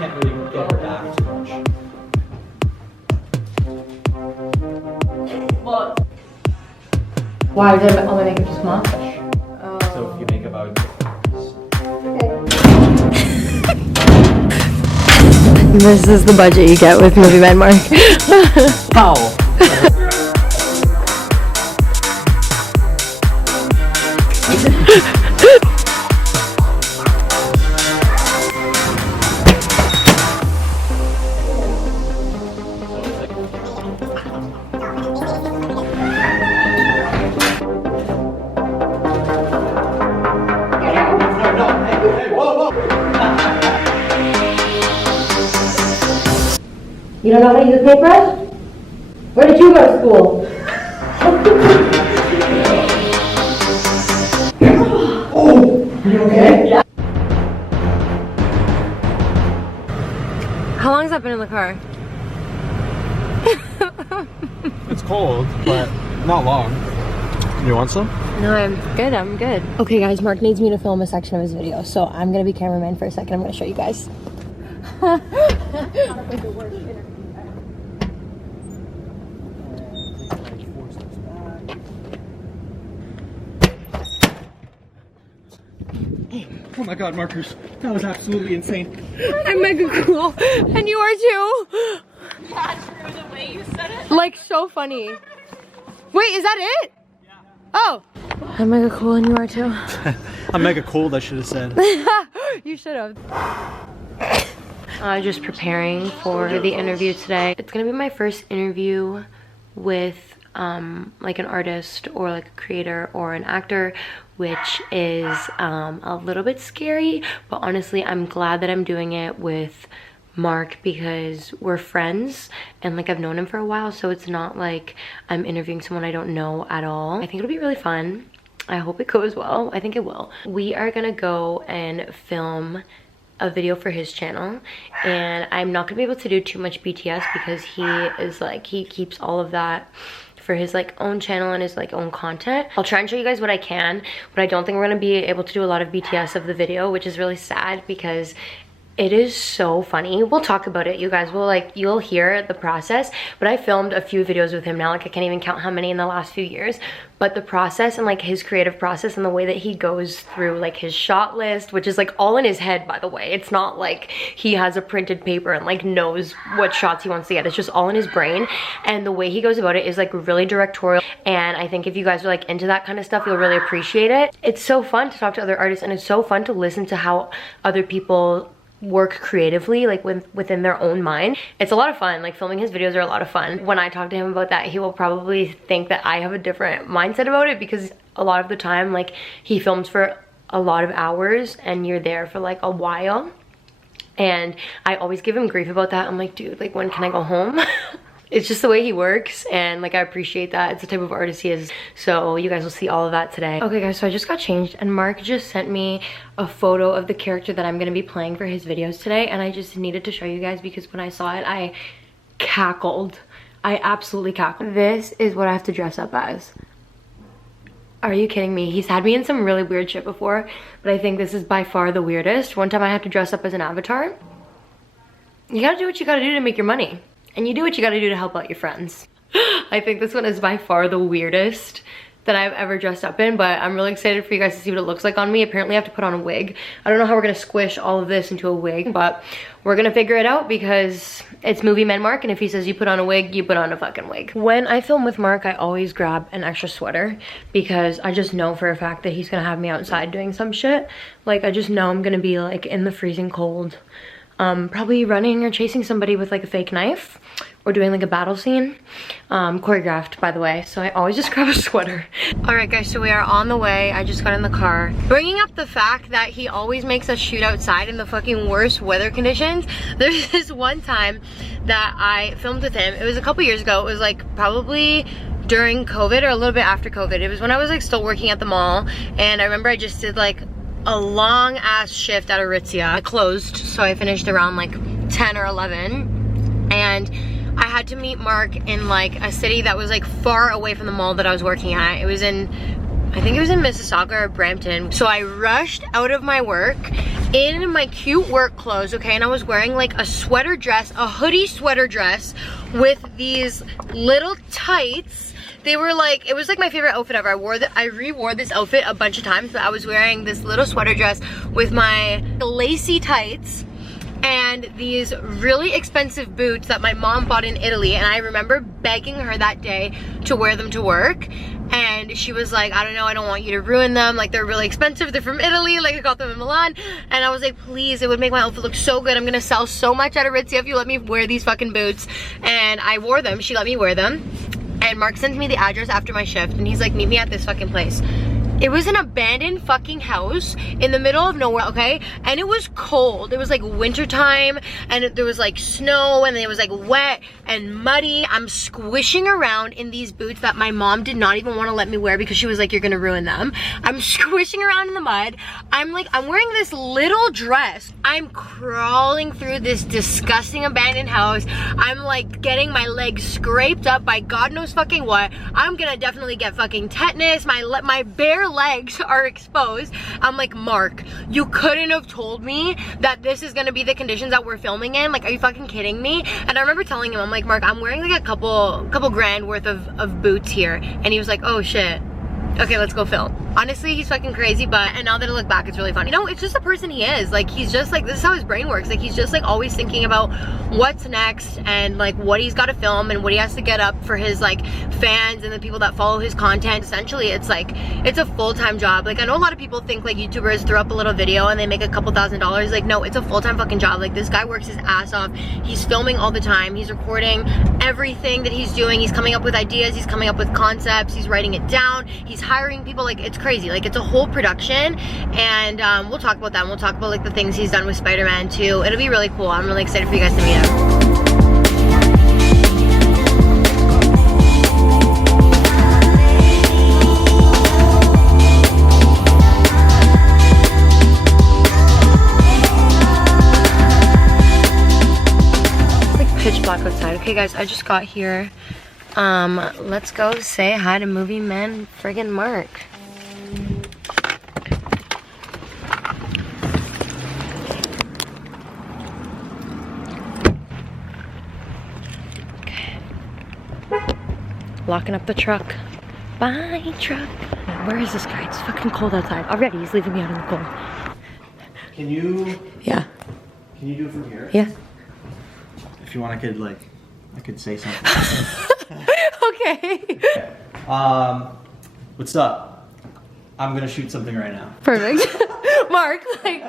can't really get her back too much. Well, why did all my makeup just come off? So if you make about This is the budget you get with MovieManMark. Foul. You don't know how to use a paintbrush? Where did you go to school? Oh, are you okay? Yeah. How long has that been in the car? It's cold, but not long. You want some? No, I'm good. Okay guys, Mark needs me to film a section of his video, so I'm gonna be cameraman for a second. I'm gonna show you guys. Oh my god, Marcus. That was absolutely insane. I'm mega cool. And you are too. Yeah, true, the way you said it. Like, so funny. Wait, is that it? Yeah. Oh. I'm mega cool and you are too. I'm mega cold, I should have said. You should have. Just preparing for the interview today. It's gonna be my first interview with like an artist or like a creator or an actor, which is a little bit scary, but honestly I'm glad that I'm doing it with Mark because we're friends and like I've known him for a while, so it's not like I'm interviewing someone I don't know at all. I think it'll be really fun. I hope it goes well. I think it will. We are gonna go and film a video for his channel, and I'm not gonna be able to do too much BTS because he is like, he keeps all of that for his like own channel and his like own content. I'll try and show you guys what I can, but I don't think we're gonna be able to do a lot of BTS of the video, which is really sad because it is so funny. We'll talk about it, you guys. Will like, you'll hear the process, but I filmed a few videos with him now. Like I can't even count how many in the last few years, but the process and like his creative process and the way that he goes through like his shot list, which is like all in his head, by the way. It's not like he has a printed paper and like knows what shots he wants to get. It's just all in his brain, and the way he goes about it is like really directorial, and I think if you guys are like into that kind of stuff, you'll really appreciate it. It's so fun to talk to other artists, and it's so fun to listen to how other people work creatively, like within their own mind. It's a lot of fun. Like filming his videos are a lot of fun. When I talk to him about that, he will probably think that I have a different mindset about it because a lot of the time like he films for a lot of hours and you're there for like a while, and I always give him grief about that. I'm like, dude, like when can I go home? It's just the way he works, and like I appreciate that. It's the type of artist he is, so you guys will see all of that today. Okay guys, so I just got changed and Mark just sent me a photo of the character that I'm gonna be playing for his videos today, and I just needed to show you guys because when I saw it I cackled. I absolutely cackled. This is what I have to dress up as. Are you kidding me? He's had me in some really weird shit before, but I think this is by far the weirdest. One time I had to dress up as an avatar. You gotta do what you gotta do to make your money. And you do what you gotta do to help out your friends. I think this one is by far the weirdest that I've ever dressed up in, but I'm really excited for you guys to see what it looks like on me. Apparently I have to put on a wig. I don't know how we're gonna squish all of this into a wig, but we're gonna figure it out because it's MovieManMark, and if he says you put on a wig, you put on a fucking wig. When I film with Mark, I always grab an extra sweater because I just know for a fact that he's gonna have me outside doing some shit. Like I just know I'm gonna be like in the freezing cold. Probably running or chasing somebody with like a fake knife or doing like a battle scene, choreographed by the way, so I always just grab a sweater. All right guys, so we are on the way. I just got in the car. Bringing up the fact that he always makes us shoot outside in the fucking worst weather conditions. There's this one time that I filmed with him. It was a couple years ago. It was like probably during COVID or a little bit after COVID. It was when I was like still working at the mall, and I remember I just did like a long ass shift at Aritzia. I closed, so I finished around like 10 or 11, and I had to meet Mark in like a city that was like far away from the mall that I was working at. It was in, I think it was in Mississauga or Brampton. So I rushed out of my work in my cute work clothes, okay, and I was wearing like a sweater dress, a hoodie sweater dress with these little tights. They were like, it was like my favorite outfit ever. I re-wore this outfit a bunch of times, but I was wearing this little sweater dress with my lacy tights and these really expensive boots that my mom bought in Italy, and I remember begging her that day to wear them to work, and she was like, I don't know, I don't want you to ruin them, like they're really expensive, they're from Italy, like I got them in Milan. And I was like, please, it would make my outfit look so good, I'm gonna sell so much at Aritzia if you let me wear these fucking boots. And I wore them, she let me wear them, and Mark sent me the address after my shift, and he's like, meet me at this fucking place. It was an abandoned fucking house in the middle of nowhere, okay? And it was cold. It was like winter time, and there was like snow, and it was like wet and muddy. I'm squishing around in these boots that my mom did not even want to let me wear because she was like, you're gonna ruin them. I'm squishing around in the mud. I'm wearing this little dress. I'm crawling through this disgusting abandoned house. I'm like getting my legs scraped up by God knows fucking what. I'm gonna definitely get fucking tetanus. My bare legs are exposed. I'm like, Mark, you couldn't have told me that this is gonna be the conditions that we're filming in. Like, are you fucking kidding me? And I remember telling him, I'm like, Mark, I'm wearing like a couple grand worth of boots here. And he was like, oh shit, okay, let's go film. Honestly, he's fucking crazy, and now that I look back, it's really funny. No, it's just the person he is. Like, he's just like, this is how his brain works. Like, he's just like always thinking about what's next and like what he's got to film and what he has to get up for his like fans and the people that follow his content. Essentially, it's like, it's a full-time job. Like, I know a lot of people think like YouTubers throw up a little video and they make a couple $1,000s. Like, no, it's a full-time fucking job. Like, this guy works his ass off. He's filming all the time. He's recording everything that he's doing. He's coming up with ideas. He's coming up with concepts. He's writing it down. He's hiring people. Like, it's crazy. Like, it's a whole production, and we'll talk about that, and we'll talk about like the things he's done with Spider-Man too. It'll be really cool. I'm really excited for you guys to meet him. Pitch black outside. Okay guys, I just got here. Let's go say hi to movie man friggin' Mark. Okay. Locking up the truck. Bye, truck. Where is this guy? It's fucking cold outside. Already, he's leaving me out in the cold. Can you? Yeah. Can you do it from here? Yeah. If you want, I could say something. Okay. What's up? I'm gonna shoot something right now. Perfect. Mark, like,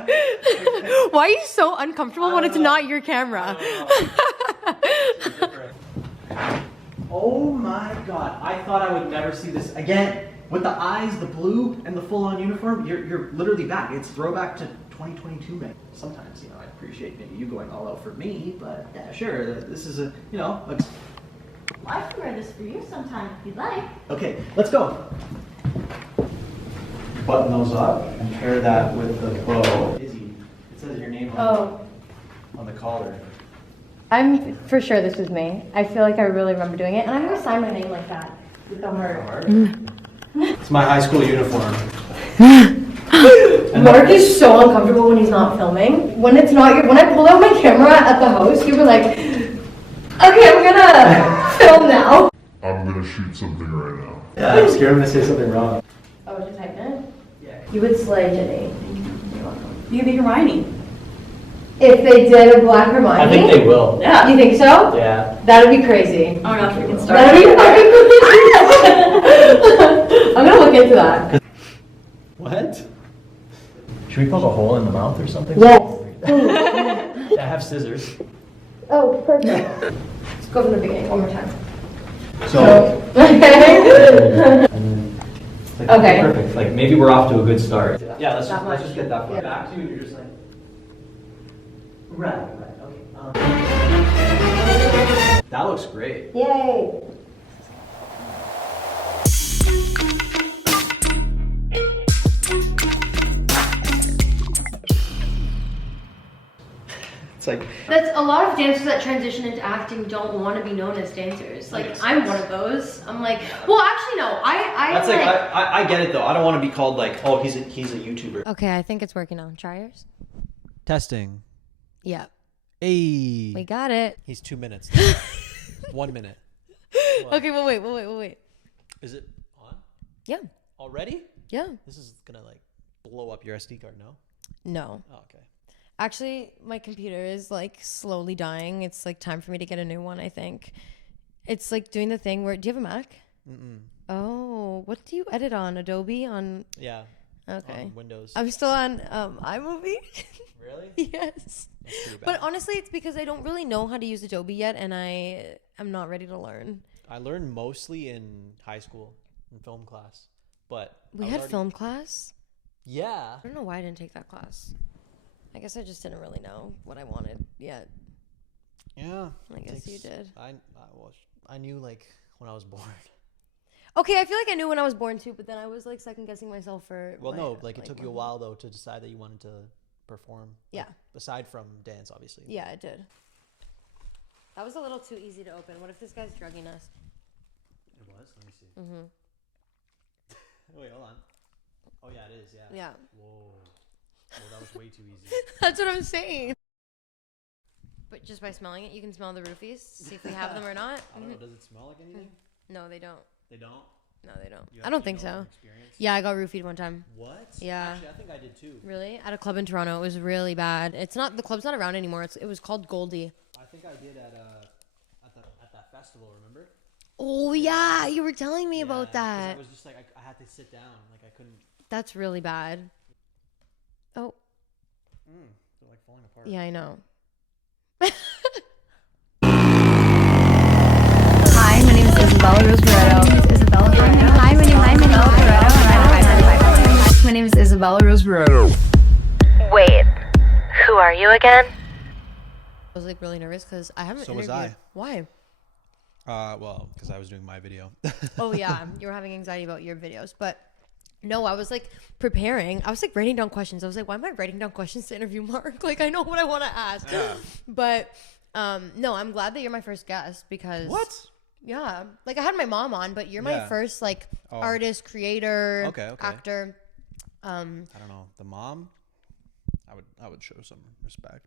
why are you so uncomfortable when it's not your camera? Oh my god, I thought I would never see this again. With the eyes, the blue, and the full-on uniform, you're literally back. It's throwback to 2022, man. Sometimes, I appreciate maybe you going all out for me, but yeah, sure, this is a, Well, I can wear this for you sometime if you'd like. Okay, let's go. Button those up and pair that with the bow. Izzy, it says your name on the collar. I'm for sure this was me. I feel like I really remember doing it, and I'm gonna sign my name like that with the heart. It's my high school uniform. Mark is so uncomfortable when he's not filming. When it's not, when I pulled out my camera at the house, you were like, okay, I'm gonna film now. I'm gonna shoot something right now. Yeah, I'm scared I'm gonna say something wrong. Oh, to type it? Yeah. You would slay Jenny. You can be Hermione. If they did a black Hermione? I think they will. Yeah. You think so? Yeah. That would be crazy. Oh my gosh, we can start. That'd be fucking crazy. I'm gonna look into that. What? Should we poke a hole in the mouth or something? Yes. I have scissors. Oh, perfect. Let's go from the beginning one more time. So. Okay. Like, Okay. Perfect. Like maybe we're off to a good start. Yeah, let's That much. just get that far. Yeah. Back to you, you're just like. Right. Okay. That looks great. Yay. It's like. That's a lot of dancers that transition into acting don't want to be known as dancers. Like, I'm one of those. I'm like, well, actually, no. That's like I get it though. I don't want to be called like, oh, he's a YouTuber. Okay, I think it's working now. Try yours. Testing. Yeah. Hey. We got it. He's 2 minutes. 1 minute. What? Okay, well, wait. Is it on? Yeah. Already? Yeah. This is gonna like blow up your SD card, no? No. Oh, okay. Actually, my computer is like slowly dying. It's like time for me to get a new one, I think. It's like doing the thing where, do you have a Mac? Mm-mm. Oh, what do you edit on? Adobe on? Yeah. Okay. On Windows. I'm still on iMovie. Really? Yes. That's pretty bad. But honestly, it's because I don't really know how to use Adobe yet, and I'm not ready to learn. I learned mostly in high school in film class, but We had film class? Yeah. I don't know why I didn't take that class. I guess I just didn't really know what I wanted yet. Yeah. I guess you did. I knew like when I was born. Okay, I feel like I knew when I was born too, but then I was like second guessing myself for. Well, no, like it took you a while though to decide that you wanted to perform. Yeah. Like, aside from dance, obviously. Yeah, it did. That was a little too easy to open. What if this guy's drugging us? It was. Let me see. Mm-hmm. Wait, hold on. Oh yeah, it is. Yeah. Yeah. Whoa. Well, that was way too easy. That's what I'm saying. But just by smelling it, you can smell the roofies. See if we have them or not. I don't know. Does it smell like anything? No, they don't. They don't. No, they don't. You I don't actually think know so. from experience? Yeah, I got roofied one time. What? Yeah. Actually, I think I did too. Really? At a club in Toronto. It was really bad. It's not, the club's not around anymore. It was called Goldie. I think I did at that festival. Remember? Oh yeah, you were telling me about 'cause that. I was just like I had to sit down. Like I couldn't. That's really bad. Oh. They're like falling apart. Yeah, I know. Hi, my name is Isabella Rose-Barretto. Hi, my name is Isabella Barretto. My name is Isabella Rose-Barretto. Wait, who are you again? I was like really nervous because I haven't So was interviewed. I. Why? Well, because I was doing my video. Oh yeah, you were having anxiety about your videos, but no, I was like preparing. I was like writing down questions. I was like, why am I writing down questions to interview Mark? Like I know what I want to ask. Yeah. But no, I'm glad that you're my first guest because What? Yeah, like I had my mom on, but you're my first like artist, creator, Okay. actor. I don't know. The mom, I would show some respect.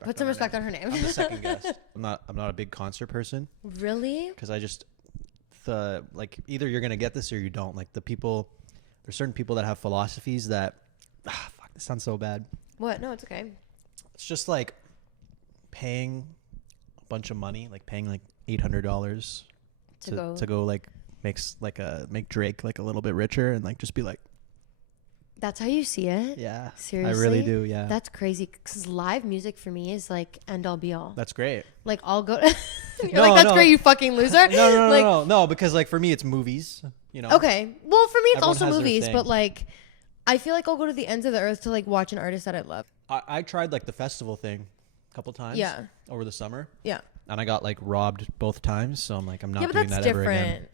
Put some respect on her name. I'm the second guest. I'm not a big concert person Really? because I just like either you're gonna get this or you don't. Like there's certain people that have philosophies that fuck, this sounds so bad. What? No, it's okay. It's just like paying a bunch of money, like paying like $800 to go like make Drake like a little bit richer and like just be like. That's how you see it? Yeah. Seriously? I really do, yeah. That's crazy because live music for me is like end all be all. That's great. Like I'll go that's great, you fucking loser. No, because like for me it's movies, you know. Okay. Well, for me it's Everyone also has their movies, thing. but like I feel like I'll go to the ends of the earth to like watch an artist that I love. I tried like the festival thing a couple times over the summer. Yeah. And I got like robbed both times, so I'm like I'm not Yeah, but doing that's that ever again. different.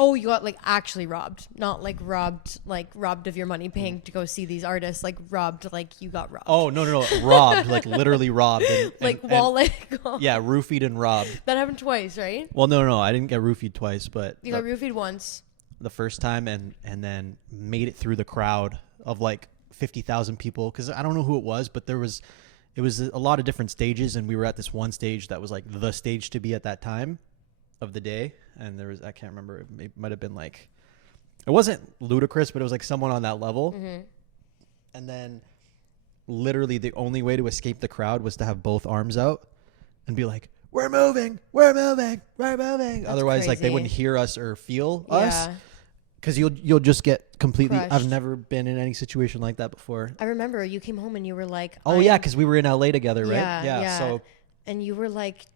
Oh, you got like actually robbed, not like robbed of your money paying to go see these artists, like robbed, like you got robbed. Oh, no. Robbed, like literally robbed. Like wallet. Yeah, roofied and robbed. That happened twice, right? Well, no, I didn't get roofied twice, but You got roofied once. the first time and then made it through the crowd of like 50,000 people because I don't know who it was, but it was a lot of different stages, and we were at this one stage that was like the stage to be at that time of the day, and there was I can't remember, it might have been like, it wasn't ludicrous, but it was like someone on that level. Mm-hmm. And then literally the only way to escape the crowd was to have both arms out and be like, we're moving. Otherwise crazy. like they wouldn't hear us or feel us, Yeah. because you'll just get completely Crushed. I've never been in any situation like that before. I remember you came home and you were like, Oh yeah, because we were in LA together, right? Yeah. So and you were like,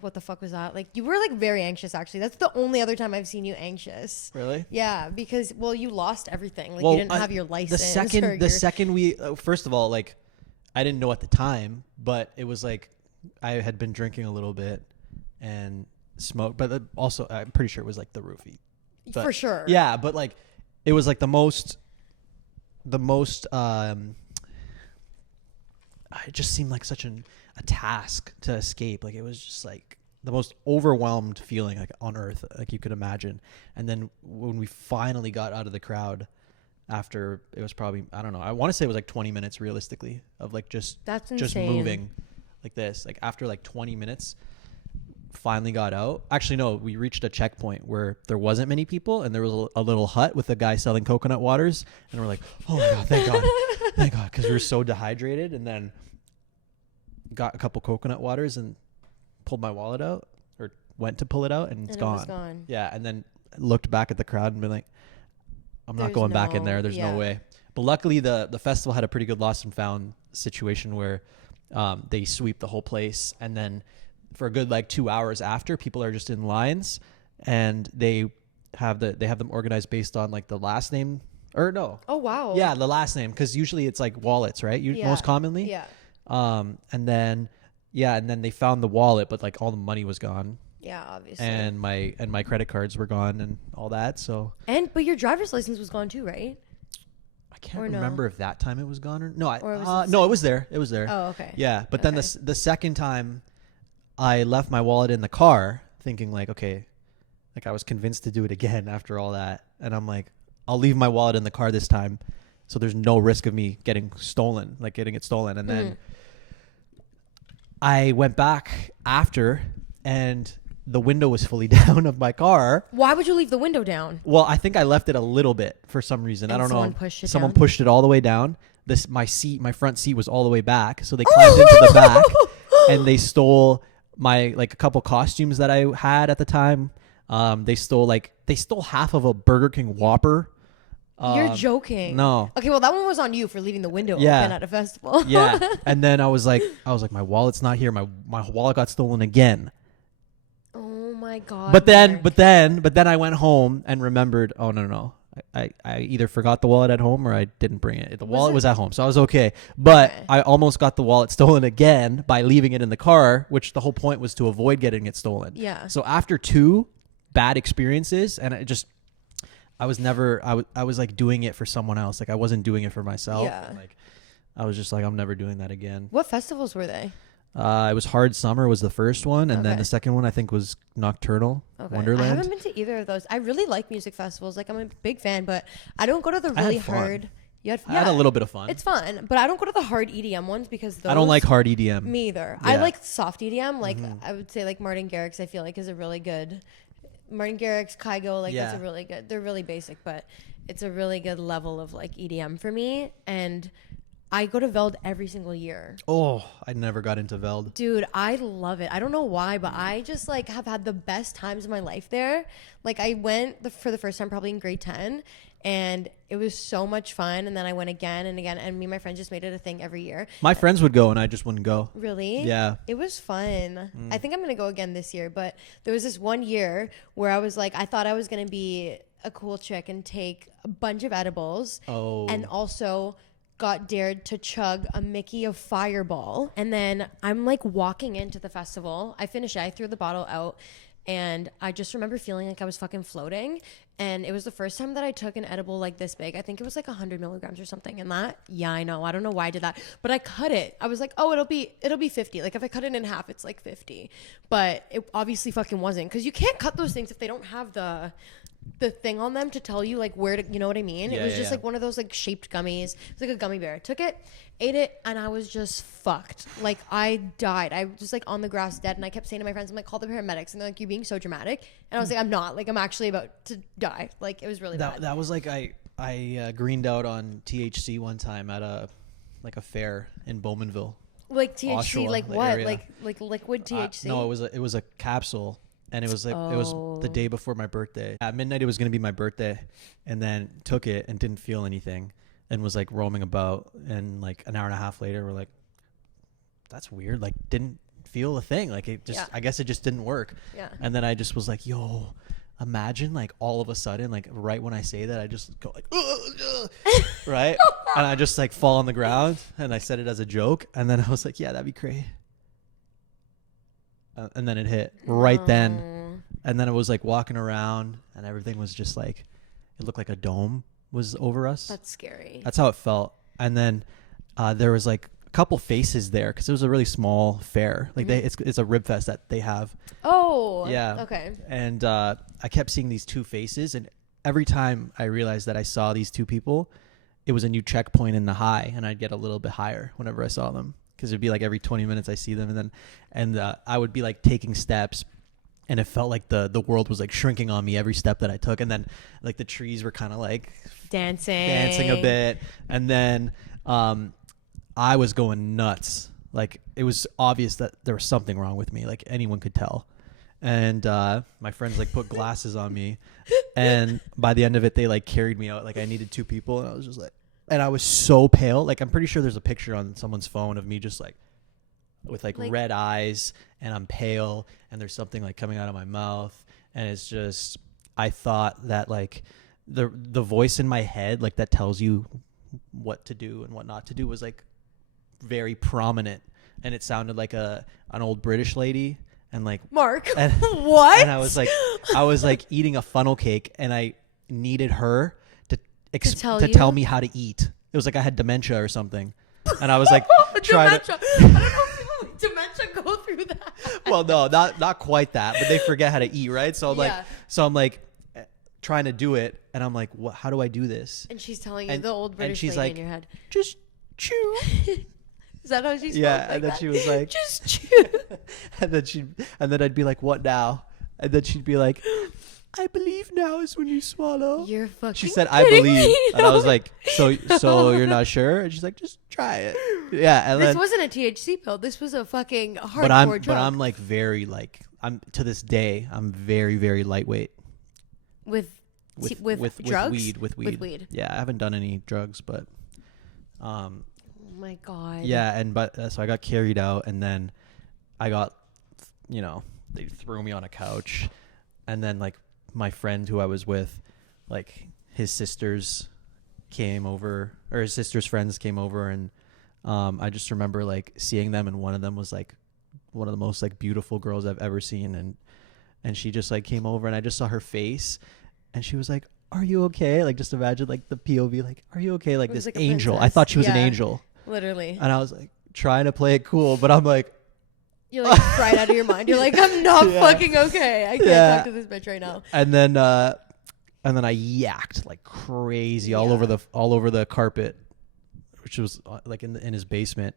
what the fuck was that? Like, you were like very anxious, actually. That's the only other time I've seen you anxious. really. Yeah, because, well, you lost everything. Like, you didn't have your license. The second we, first of all, like, I didn't know at the time, but it was like, I had been drinking a little bit and smoked, but also, I'm pretty sure it was like the roofie. But, For sure. Yeah, but like, it was like the most, it just seemed like such a task to escape. Like it was just like the most overwhelmed feeling like on earth, like you could imagine. And then when we finally got out of the crowd after it was probably, I don't know, I want to say it was like 20 minutes realistically of like just That's just insane. moving like this. Like after like 20 minutes, finally got out. Actually, no, we reached a checkpoint where there wasn't many people, and there was a little hut with a guy selling coconut waters, and we're like, oh my God, thank God, thank God, because we were so dehydrated. And then got a couple coconut waters and pulled my wallet out, or went to pull it out, and it's gone. It was gone. Yeah, and then looked back at the crowd and been like, I'm not going back in there. There's no way. But luckily, the festival had a pretty good lost and found situation where they sweep the whole place, and then for a good like 2 hours after, people are just in lines, and they have them organized based on like the last name, or no. Oh wow. Yeah, the last name, because usually it's like wallets, right? Most commonly. Yeah. And then they found the wallet, but like all the money was gone. Yeah, obviously. And my credit cards were gone and all that. So. But your driver's license was gone too, right? I can't remember if that time it was gone or no. Or It was there. It was there. Oh, okay. Yeah, but then the second time, I left my wallet in the car, thinking like, okay, like I was convinced to do it again after all that, and I'm like, I'll leave my wallet in the car this time, so there's no risk of me getting it stolen. And then I went back after, and the window was fully down of my car. Why would you leave the window down? Well, I think I left it a little bit for some reason. And I don't know. someone Pushed it all the way down. My front seat was all the way back, so they climbed into the back and they stole my like a couple costumes that I had at the time. They stole half of a Burger King Whopper. You're joking. No. Okay, well that one was on you for leaving the window open at a festival. Yeah. And then I was like, my wallet's not here. My wallet got stolen again. Oh my God. But then I went home and remembered, oh no. I either forgot the wallet at home or I didn't bring it. The wallet was at home, so I was okay. But I almost got the wallet stolen again by leaving it in the car, which the whole point was to avoid getting it stolen. Yeah. So after 2 bad experiences, and I was like doing it for someone else. Like I wasn't doing it for myself. Yeah. Like I was just like, I'm never doing that again. What festivals were they? It was Hard Summer was the first one, and then the second one I think was Nocturnal Wonderland. I haven't been to either of those. I really like music festivals. Like I'm a big fan, but I don't go to the really hard. I had a little bit of fun. It's fun, but I don't go to the hard EDM ones because those, I don't like hard EDM. Me either. Yeah. I like soft EDM. Like I would say like Martin Garrix. I feel like is a really good. Martin Garrix, Kygo, like that's a really good. They're really basic, but it's a really good level of like EDM for me. And I go to Veld every single year. Oh, I never got into Veld. Dude, I love it. I don't know why, but I just like have had the best times of my life there. Like I went for the first time probably in grade 10, and it was so much fun. And then I went again and again, and me and my friends just made it a thing every year. My friends would go and I just wouldn't go. Really? Yeah. It was fun. I think I'm going to go again this year, but there was this one year where I was like, I thought I was going to be a cool chick and take a bunch of edibles. Oh. And also got dared to chug a Mickey of Fireball. And then I'm like walking into the festival. I finished it. I threw the bottle out. And I just remember feeling like I was fucking floating. And it was the first time that I took an edible like this big. I think it was like 100 milligrams or something. And that, yeah, I know. I don't know why I did that. But I cut it. I was like, oh, it'll be 50. Like if I cut it in half, it's like 50. But it obviously fucking wasn't. Because you can't cut those things if they don't have the thing on them to tell you like where to, you know what I mean? Yeah, it was just like one of those like shaped gummies. It was like a gummy bear. Took it, ate it, and I was just fucked. Like I died. I was just like on the grass dead, and I kept saying to my friends, I'm like, call the paramedics. And they're like, you're being so dramatic. And I was like, I'm not. Like I'm actually about to die. Like it was really bad. That was like I greened out on THC one time at a fair in Bowmanville. Like THC, Oshawa, like the what? area. Like liquid THC? No, it was a capsule. And it was like it was the day before my birthday. At midnight, it was going to be my birthday, and then took it and didn't feel anything, and was like roaming about. And like an hour and a half later, we're like, "That's weird." Like didn't feel a thing. Like it just, I guess it just didn't work. Yeah. And then I just was like, "Yo, imagine like all of a sudden, like right when I say that, I just go like, right, and I just like fall on the ground." And I said it as a joke, and then I was like, "Yeah, that'd be crazy." And then it hit right then. And then it was like walking around and everything was just like, it looked like a dome was over us. That's scary. That's how it felt. And then there was like a couple faces there because it was a really small fair. Like it's a rib fest that they have. Oh. Yeah. Okay. And I kept seeing these 2 faces, and every time I realized that I saw these two people, it was a new checkpoint in the high, and I'd get a little bit higher whenever I saw them, because it'd be like every 20 minutes I see them, and I would be like taking steps, and it felt like the world was like shrinking on me every step that I took, and then like the trees were kind of like dancing a bit, and then I was going nuts. Like, it was obvious that there was something wrong with me. Like, anyone could tell. And my friends like put glasses on me, and by the end of it, they like carried me out. Like, I needed two people, and I was just like, and I was so pale. Like, I'm pretty sure there's a picture on someone's phone of me just like with like red eyes, and I'm pale, and there's something like coming out of my mouth, and it's just, I thought that like the voice in my head, like that tells you what to do and what not to do, was like very prominent, and it sounded like an old British lady, and like Mark, and, what? And I was like eating a funnel cake, and I needed her to tell me how to eat. It was like I had dementia or something, and I was like dementia. I don't know if people with dementia go through that. Well, no, not quite that, but they forget how to eat, right? So I'm like trying to do it, and I'm like, what? How do I do this? And she's telling you the old British lady like, in your head, just chew. Is that how she spoke? Yeah, like and then that? she was like, just chew. and then I'd be like, what now? And then she'd be like, I believe now is when you swallow. You're fucking She said, I kidding believe. me. And I was like, so you're not sure? And she's like, just try it. Yeah. And this then, wasn't a THC pill. This was a fucking hardcore drug. but I'm like very like, I'm to this day, I'm very, very lightweight. With drugs? With weed. Yeah. I haven't done any drugs, but, oh my God. yeah. So I got carried out, and then I got, they threw me on a couch, and then like my friend who I was with, like his sisters came over, or his sister's friends came over, and I just remember like seeing them, and one of them was like one of the most like beautiful girls I've ever seen, and she just like came over, and I just saw her face, and she was like, are you okay? Like, just imagine like the POV, like, are you okay? Like this like a angel. princess. I thought she was an angel. Literally. And I was like trying to play it cool, but I'm like, You're like fried out of your mind. You're like, I'm not fucking okay. I can't talk to this bitch right now. And then I yacked like crazy all over the carpet, which was like in his basement.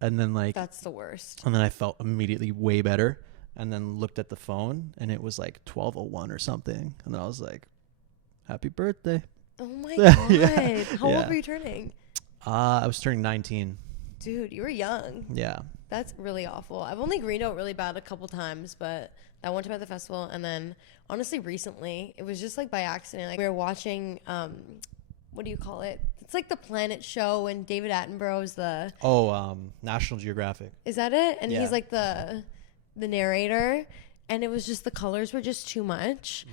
And then like, that's the worst. And then I felt immediately way better, and then looked at the phone, and it was like 12:01 or something. And then I was like, happy birthday. Oh my God. Yeah. How old were you turning? I was turning 19. Dude, you were young. Yeah. That's really awful. I've only greened out really bad a couple times, but that one time at the festival, and then honestly recently, it was just like by accident. Like we were watching, what do you call it? It's like the Planet Show, and David Attenborough is the... National Geographic. Is that it? And yeah. he's like the narrator, and it was just the colors were just too much,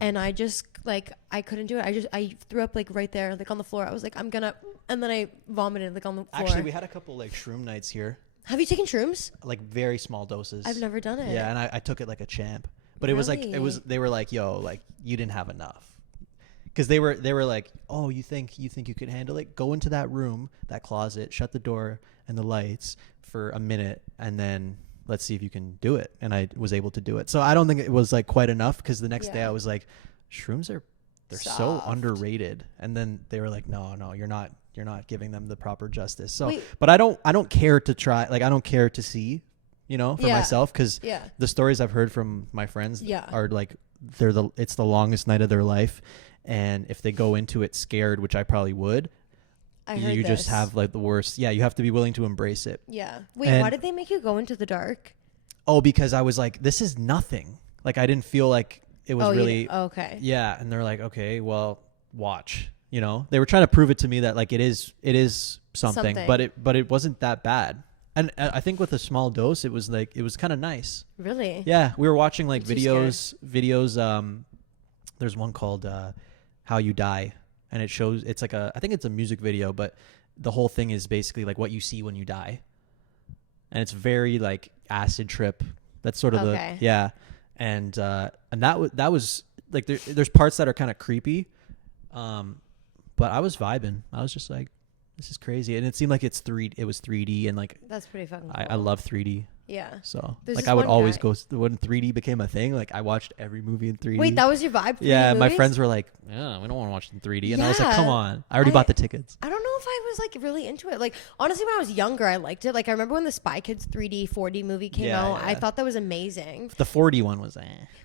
and I just like I couldn't do it. I threw up like right there, like on the floor. I was like, I'm gonna, and then I vomited like on the floor. Actually, we had a couple like shroom nights here. Have you taken shrooms? Like very small doses. I've never done it. Yeah, and I took it like a champ. But it was like they were like, yo, like you didn't have enough. Because they were like, oh, you think you could handle it? Go into that room, that closet, shut the door and the lights for a minute, and then let's see if you can do it. And I was able to do it. So I don't think it was like quite enough, because the next day I was like, shrooms they're so underrated. And then they were like, no, you're not giving them the proper justice. So, but I don't care to try, like I don't care to see, for myself, because the stories I've heard from my friends are like it's the longest night of their life, and if they go into it scared, which I probably would, you just have like the worst. Yeah, you have to be willing to embrace it. Yeah. Wait, why did they make you go into the dark? Oh, because I was like, this is nothing. Like I didn't feel like it was really okay. Yeah, and they're like, okay, well, watch. They were trying to prove it to me that like it is something. but it wasn't that bad. And I think with a small dose, it was kind of nice. Really? Yeah, we were watching like videos. There's one called How You Die, and it's like I think it's a music video, but the whole thing is basically like what you see when you die, and it's very like acid trip. That's sort of and that was like there's parts that are kind of creepy, but I was vibing. I was just like, this is crazy, and it seemed like it was 3D, and like that's pretty fucking cool. I love 3D. Yeah. So There's like this I would one always guy- go when 3D became a thing. Like I watched every movie in 3D. Wait, that was your vibe? 3D yeah. My movies? friends were like, "Yeah, we don't want to watch it in 3D," and I was like, Yeah. "Come on, I already bought the tickets." I don't know if I was like really into it. Like honestly, when I was younger, I liked it. Like I remember when the Spy Kids 3D 4D movie came Yeah, out. yeah. I thought that was amazing. The 4D one was.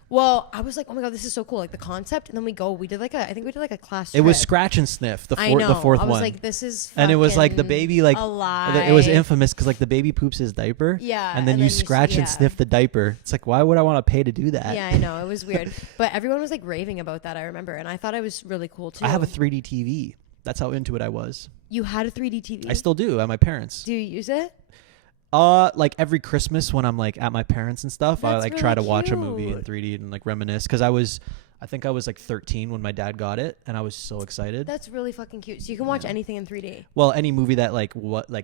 Well, I was like, oh my god, this is so cool, like the concept. And then we did like I think we did like a class. It was trip. Scratch and Sniff. The I know. fourth I was one. like, this is. And it was like the fucking baby, like a it was lie. infamous because like the baby poops his diaper. Yeah, And then you scratch and sniff the diaper. It's like, why would I want to pay to do that? Yeah, I know, it was weird, but everyone was like raving about that. I remember, and I thought it was really cool too. I have a 3D TV. That's how into it I was. You had a 3D TV. I still do at my parents'. Do you use it? Like every Christmas when I'm like at my parents and stuff, I That's like try to really watch a movie in cute. 3D and like reminisce because I think I was like 13 when my dad got it and I was so excited. That's really fucking cute. So you can watch anything in 3D. Well, any movie that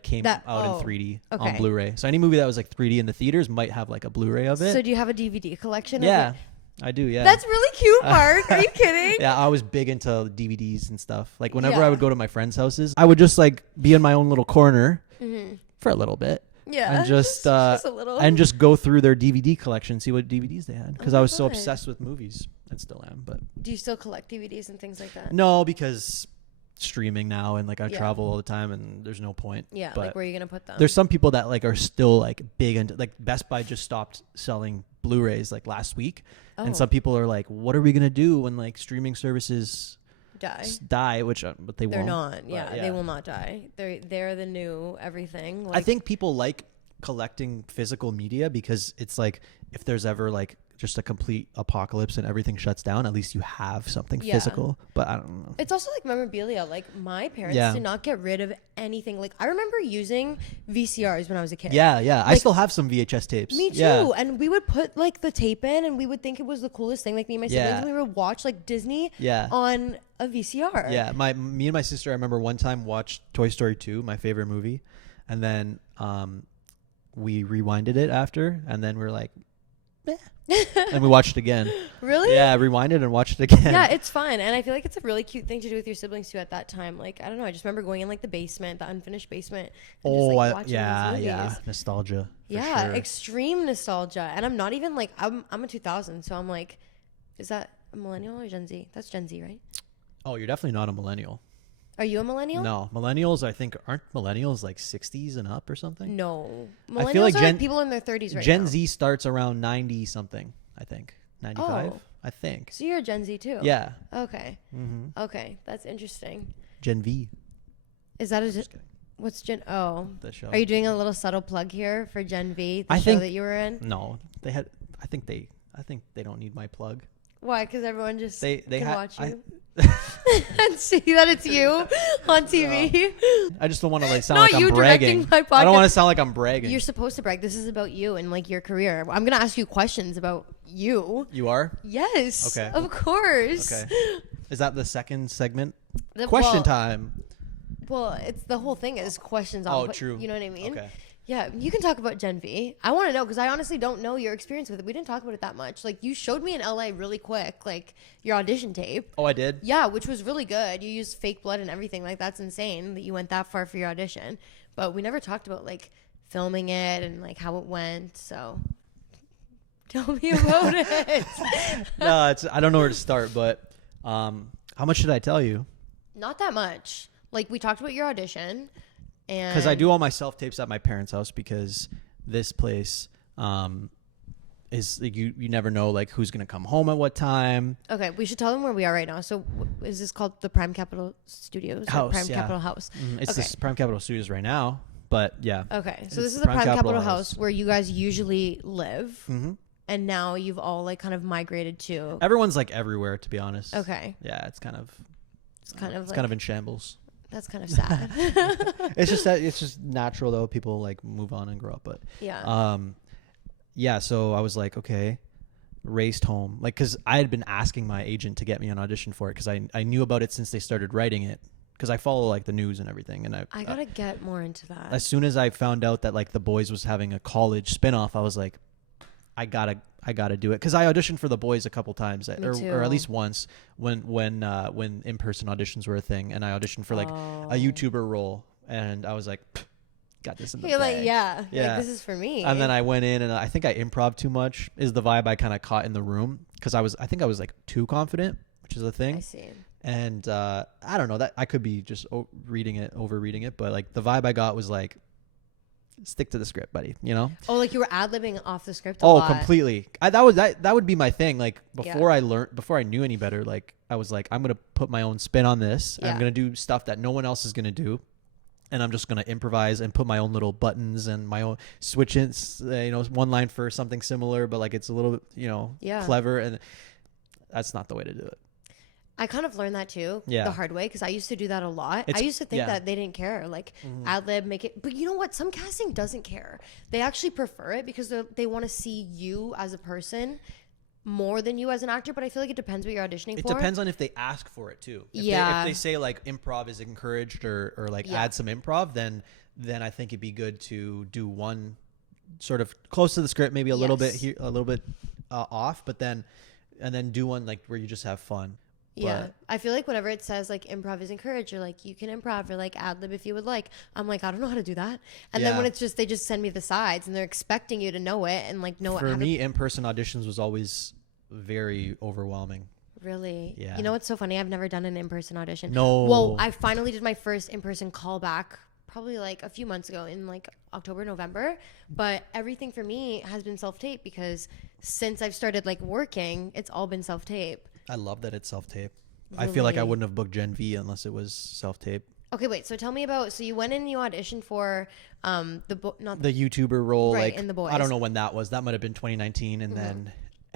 came That- out oh, in 3D okay. on Blu-ray. So any movie that was like 3D in the theaters might have like a Blu-ray of it. So do you have a DVD collection? Yeah, Of it? I do. Yeah. That's really cute, Mark. Are you kidding? Yeah, I was big into DVDs and stuff. Like whenever Yeah. I would go to my friends' houses, I would just like be in my own little corner for a little bit. Yeah, And just a little. and just go through their DVD collection, see what DVDs they had, because Oh I my was so God. obsessed with movies and still am. But Do you still collect DVDs and things like that? no, because streaming now and like I Yeah. travel all the time and there's no point. Yeah, But like where are you gonna put them? there's some people that like are still like big into like Best Buy just stopped selling Blu-rays like last week, Oh. and some people are like, "What are we gonna do when like streaming services die. Which but they They're won't. not. But, Yeah, they will not die. They're the new everything. Like, I think people like collecting physical media because it's like if there's ever like just a complete apocalypse and everything shuts down, at least you have something Yeah. physical. But I don't know. it's also like memorabilia. Like my parents Yeah. did not get rid of anything. Like I remember using VCRs when I was a kid. Yeah, I Like- still have some VHS tapes. Me too. Yeah. And we would put like the tape in and we would think it was the coolest thing. Like me and my siblings, Yeah. and we would watch like Disney Yeah. on a VCR. Yeah, me and my sister, I remember one time watched Toy Story 2, my favorite movie, and then we rewinded it after, and then we were like, eh. And we watched it again. Really? Yeah, rewinded and watched it again. Yeah, it's fun. And I feel like it's a really cute thing to do with your siblings too at that time. Like, I don't know. I just remember going in like the basement, the unfinished basement. And just, like, watching these movies. Nostalgia. For Yeah, sure. extreme nostalgia. And I'm not even like, I'm a 2000. So I'm like, is that a millennial or Gen Z? That's Gen Z, right? Oh, you're definitely not a millennial. Are you a millennial? No, millennials. I think aren't millennials like 60s and up or something. No. Millennials I feel like are people in their 30s right Gen now. Z starts around 90 something. I think 95. Oh. I think. So you're a Gen Z too? Yeah. Okay. Mm-hmm. Okay. That's interesting. Gen V. Is that Just kidding. what's Gen? Oh. The show. Are you doing a little subtle plug here for Gen V, the I show think- that you were in? No, they had. I think they don't need my plug. Why? Because everyone just They can watch I, you and see that it's you on TV. I just don't want to like sound Not like you I'm directing bragging. my I don't want podcast. to sound like I'm bragging. You're supposed to brag. This is about you and like your career. I'm gonna ask you questions about you. You are? Yes. Okay. Of course. Okay. Is that the second segment? The- Question well- time. Well, it's the whole thing is questions on. Oh, true. You know what I mean? Okay. Yeah, you can talk about Gen V. I want to know because I honestly don't know your experience with it. We didn't talk about it that much. Like you showed me in LA really quick, like your audition tape. Oh, I did? Yeah, which was really good. You used fake blood and everything. Like that's insane that you went that far for your audition. But we never talked about like filming it and like how it went. So tell me about it. No, I don't know where to start, but how much should I tell you? Not that much. Like we talked about your audition, and Because I do all my self tapes at my parents' house because this place is like, you never know like who's gonna come home at what time. Okay, we should tell them where we are right now. So, is this called the Prime Capital Studios? Or House, Prime yeah. Capital House. It's Okay. this Prime Capital Studios right now, but yeah. Okay, so It's this is the Prime Prime Capital Capital House. House where you guys usually live, Mm-hmm. and now you've all like kind of migrated to. Everyone's like everywhere, to be honest. Okay, Yeah, it's kind of it's kind of in shambles. that's kind of sad. It's just natural though. People like move on and grow up, but Yeah. yeah. So I was like, okay, raced home, like, because I had been asking my agent to get me an audition for it because I knew about it since they started writing it because I follow like the news and everything, and I gotta get more into that. as soon as I found out that like The Boys was having a college spinoff, I was like, I gotta do it because I auditioned for The Boys a couple times, Me or too. at least once when in-person auditions were a thing, and I auditioned for like a YouTuber role, and I was like, got this in the You're bag. like, yeah, Yeah. like, this is for me. And then I went in and I think I improv too much is the vibe I kind of caught in the room because I think I was like too confident, which is a thing. I see. And I don't know, that I could be just overreading it, but like the vibe I got was like, stick to the script, buddy, you know? Oh, like you were ad-libbing off the script a lot. Completely. That would be my thing. Like before I knew any better, like I was like, I'm going to put my own spin on this. Yeah. I'm going to do stuff that no one else is going to do. And I'm just going to improvise and put my own little buttons and my own switch ins, one line for something similar, but like it's a little bit, clever. And that's not the way to do it. I kind of learned that too, Yeah. the hard way, because I used to do that a lot. I used to think that they didn't care, like ad lib, make it. But you know what? Some casting doesn't care. They actually prefer it because they want to see you as a person more than you as an actor. But I feel like it depends what you're auditioning for. It depends on if they ask for it too. If they say like improv is encouraged or like add some improv, then I think it'd be good to do one sort of close to the script, maybe a little bit here, a little bit off, but then do one like where you just have fun. Yeah, I feel like whenever it says like improv is encouraged, or like you can improv or like ad lib if you would like, I'm like, I don't know how to do that. And then when it's just, they just send me the sides and they're expecting you to know it and like know it. For me, in-person auditions was always very overwhelming. Really? Yeah. You know what's so funny? I've never done an in-person audition. No. Well, I finally did my first in-person callback probably like a few months ago in like October, November. But everything for me has been self-tape because since I've started like working, it's all been self-tape. I love that it's self-tape. Really? I feel like I wouldn't have booked Gen V unless it was self-tape. Okay, wait. So tell me about. So you went in and you auditioned for the YouTuber role, right, like in The Boys. I don't know when that was. That might have been 2019, and then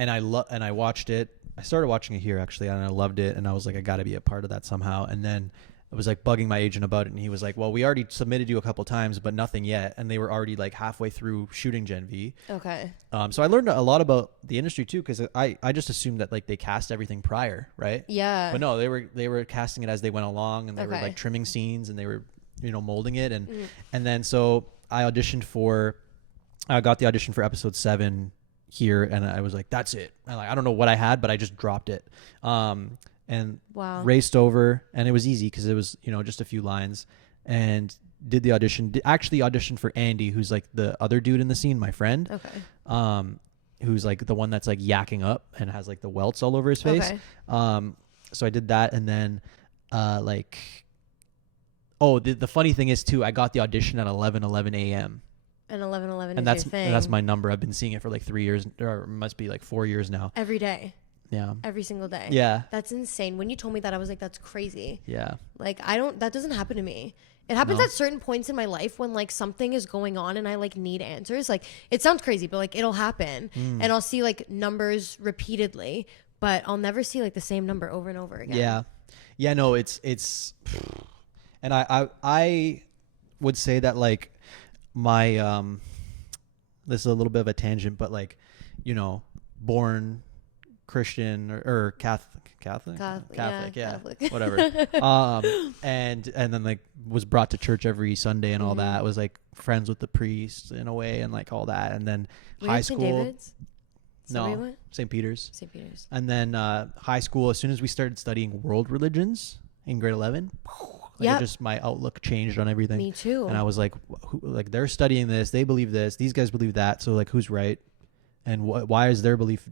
I watched it. I started watching it here actually, and I loved it, and I was like, I got to be a part of that somehow. And then I was like bugging my agent about it, and he was like, well, we already submitted you a couple times, but nothing yet. And they were already like halfway through shooting Gen V. Okay. So I learned a lot about the industry too, because I just assumed that like they cast everything prior, right? Yeah. But no, they were casting it as they went along, and they were like trimming scenes, and they were molding it, and then so I got the audition for episode 7 here, and I was like, that's it. And like I don't know what I had, but I just dropped it. And raced over, and it was easy because it was just a few lines, and did the audition. Actually auditioned for Andy, who's like the other dude in the scene, my friend. Okay. Who's like the one that's like yakking up and has like the welts all over his face. Okay. So I did that, and then the funny thing is too, I got the audition at 11:11 a.m. And 11:11 and is your thing. And that's my number. I've been seeing it for like 3 years, or it must be like 4 years now. Every day. Yeah. Every single day. Yeah. That's insane. When you told me that, I was like, that's crazy. Yeah. Like, that doesn't happen to me. It happens at certain points in my life when like something is going on and I like need answers. Like, it sounds crazy, but like it'll happen. And I'll see like numbers repeatedly, but I'll never see like the same number over and over again. Yeah. Yeah, no, it's and I would say that like my this is a little bit of a tangent, but like, born Christian or Catholic, whatever. And then like was brought to church every Sunday and all that. Was like friends with the priest in a way and like all that. And then high school. St. David's? No, St. Peter's. St. Peter's. And then high school, as soon as we started studying world religions in grade 11, my outlook changed on everything. Me too. And I was like, they're studying this, they believe this, these guys believe that. So like, who's right? And why is their belief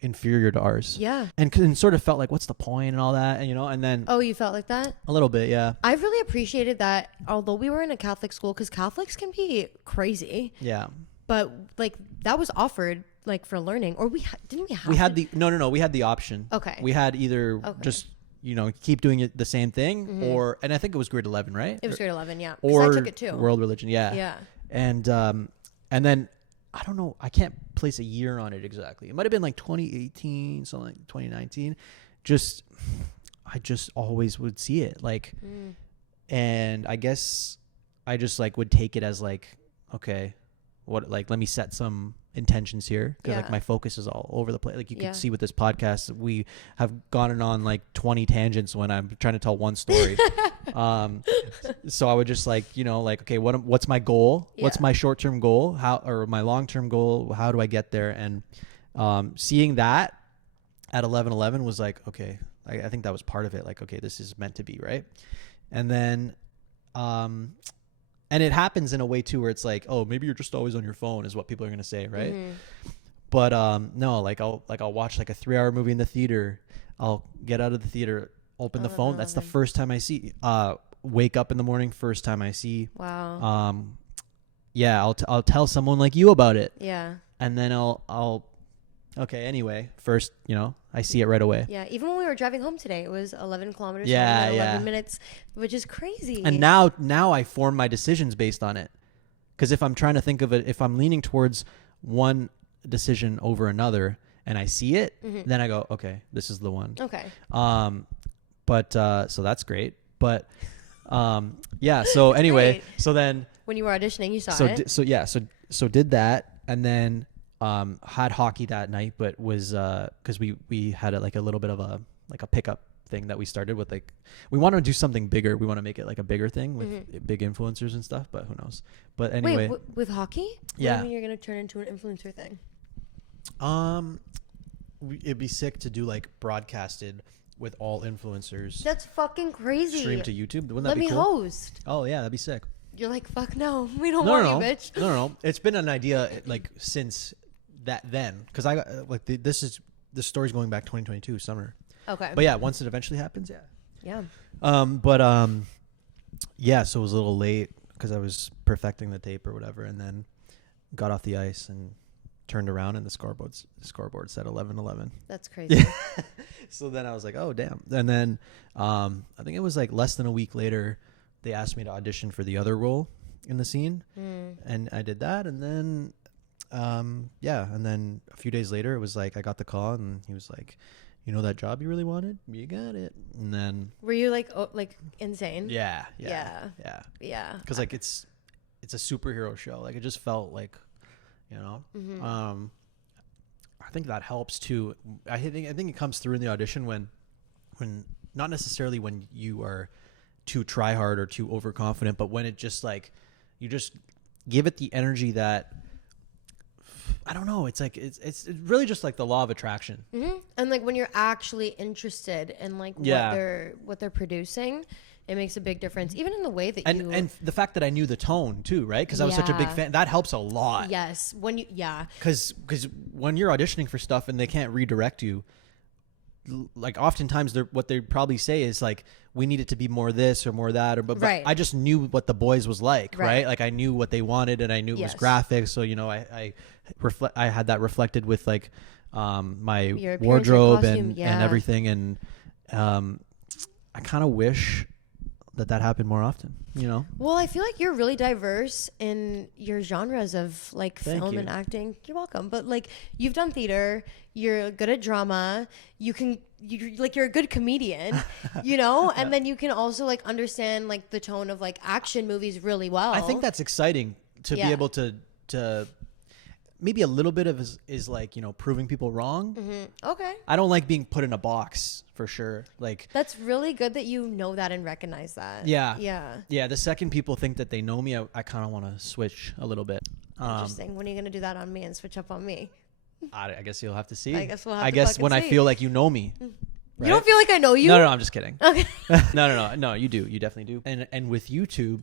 inferior to ours? Yeah. And sort of felt like, what's the point and all that, and and then oh, you felt like that a little bit. Yeah, I've really appreciated that, although we were in a Catholic school, because Catholics can be crazy. Yeah, but like that was offered like for learning, or we had no we had the option. Okay, we had either just keep doing it the same thing, or, and I think it was grade 11, right? It was grade 11, yeah, or I took it too. World religion. Yeah and then I don't know, I can't place a year on it exactly. It might have been like 2018, something like 2019. I just always would see it like, and I guess I just like would take it as like, okay, what, like, let me set some intentions here, because like my focus is all over the place. Like you can see with this podcast, we have gone on like 20 tangents when I'm trying to tell one story. So I would just like, okay, what's my goal? What's my short-term goal? Or my long-term goal? How do I get there? And seeing that at 11:11 was like, okay, I think that was part of it. Like, okay, this is meant to be, right? And then and it happens in a way too where it's like, oh, maybe you're just always on your phone is what people are gonna say, right? But no, like I'll watch like a 3-hour movie in the theater. I'll get out of the theater, open the phone. That's the first time I see. Wake up in the morning, first time I see. Wow. Yeah, I'll tell someone like you about it. Yeah. And then I'll okay, anyway, first, I see it right away. Yeah, even when we were driving home today, it was 11 kilometers. Yeah, 11 minutes, which is crazy. And now I form my decisions based on it. Because if I'm trying to think of it, if I'm leaning towards one decision over another and I see it, then I go, okay, this is the one. Okay. But so that's great. But yeah, so anyway, great. so then When you were auditioning, you saw it. So did that, and then had hockey that night, but was because we had a little bit of a pickup thing that we started with. Like, we want to do something bigger. We want to make it like a bigger thing with big influencers and stuff, but who knows. But anyway. Wait, with hockey? Yeah. What do you mean you're going to turn into an influencer thing? It'd be sick to do like broadcasted with all influencers. That's fucking crazy. Stream to YouTube. Wouldn't that Let be me cool? host. Oh yeah, that'd be sick. You're like, fuck no, we don't want you, bitch. No. It's been an idea like since then, because I got like the story's going back 2022 summer. Okay. But yeah, once it eventually happens, yeah. Yeah. Yeah. So it was a little late because I was perfecting the tape or whatever, and then got off the ice and turned around, and the scoreboard said 11-11. That's crazy. So then I was like, oh damn. And then I think it was like less than a week later, they asked me to audition for the other role in the scene, and I did that, and then and then a few days later, it was like I got the call, and he was like, you know that job you really wanted? You got it. And then Were you like insane? yeah. Yeah. Because like it's a superhero show. Like it just felt like, I think that helps too. I think it comes through in the audition when not necessarily when you are too try hard or too overconfident, but when it just like you just give it the energy that, I don't know. It's like it's really just like the law of attraction. And like when you're actually interested in like what they're producing, it makes a big difference, even in the way that you and the fact that I knew the tone too, right? Because I was such a big fan, that helps a lot. Yes, when you Because when you're auditioning for stuff and they can't redirect you, like oftentimes what they probably say is like, we need it to be more this or more that, or but Right. I just knew what the boys was like, Right. right? Like I knew what they wanted, and I knew it was graphic, so I had that reflected with like my Your appearance, your wardrobe costume, and everything, and I kind of wish that happened more often, Well, I feel like you're really diverse in your genres of like Thank film you. and acting. You're welcome. But like you've done theater, you're good at drama, you're a good comedian, and then you can also like understand like the tone of like action movies really well. I think that's exciting to be able to maybe a little bit of is like, proving people wrong. Okay. I don't like being put in a box for sure. Like That's really good that you know that and recognize that. Yeah. Yeah. The second people think that they know me, I kind of want to switch a little bit. Interesting. When are you going to do that on me and switch up on me? I guess you'll have to see. I guess we'll have I to guess fucking when I see. feel like you know me. You right? don't feel like I know you? No, I'm just kidding. Okay. No, you do. You definitely do. And with YouTube,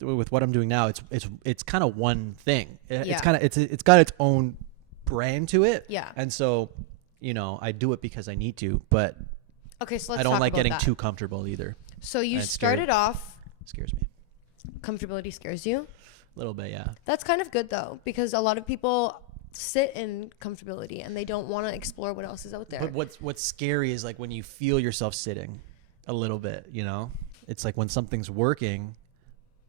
with what I'm doing now, it's kind of one thing. It's kind of it's got its own brand to it. Yeah. And so, I do it because I need to, but Okay, so let's I don't talk like about getting that. too comfortable either. So you And it's started scary. off, It scares me comfortability scares you? a little bit. Yeah. That's kind of good though, because a lot of people sit in comfortability and they don't want to explore what else is out there. But what's scary is like when you feel yourself sitting a little bit, it's like when something's working,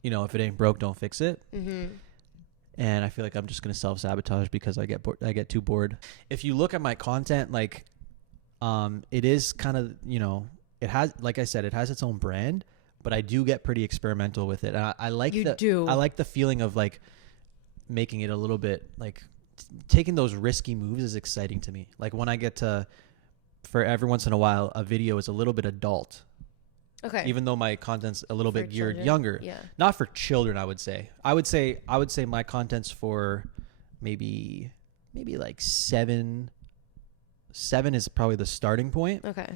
if it ain't broke, don't fix it. And I feel like I'm just going to self-sabotage because I get too bored. If you look at my content, like, it is kind of, it has, like I said, it has its own brand, but I do get pretty experimental with it. And I like I like the feeling of like making it a little bit like taking those risky moves is exciting to me. Like when I get to, for every once in a while, a video is a little bit adult. Okay. Even though my content's a little For bit geared children? younger. Yeah. Not for children, I would say. I would say my content's for maybe like 7. 7 is probably the starting point. Okay.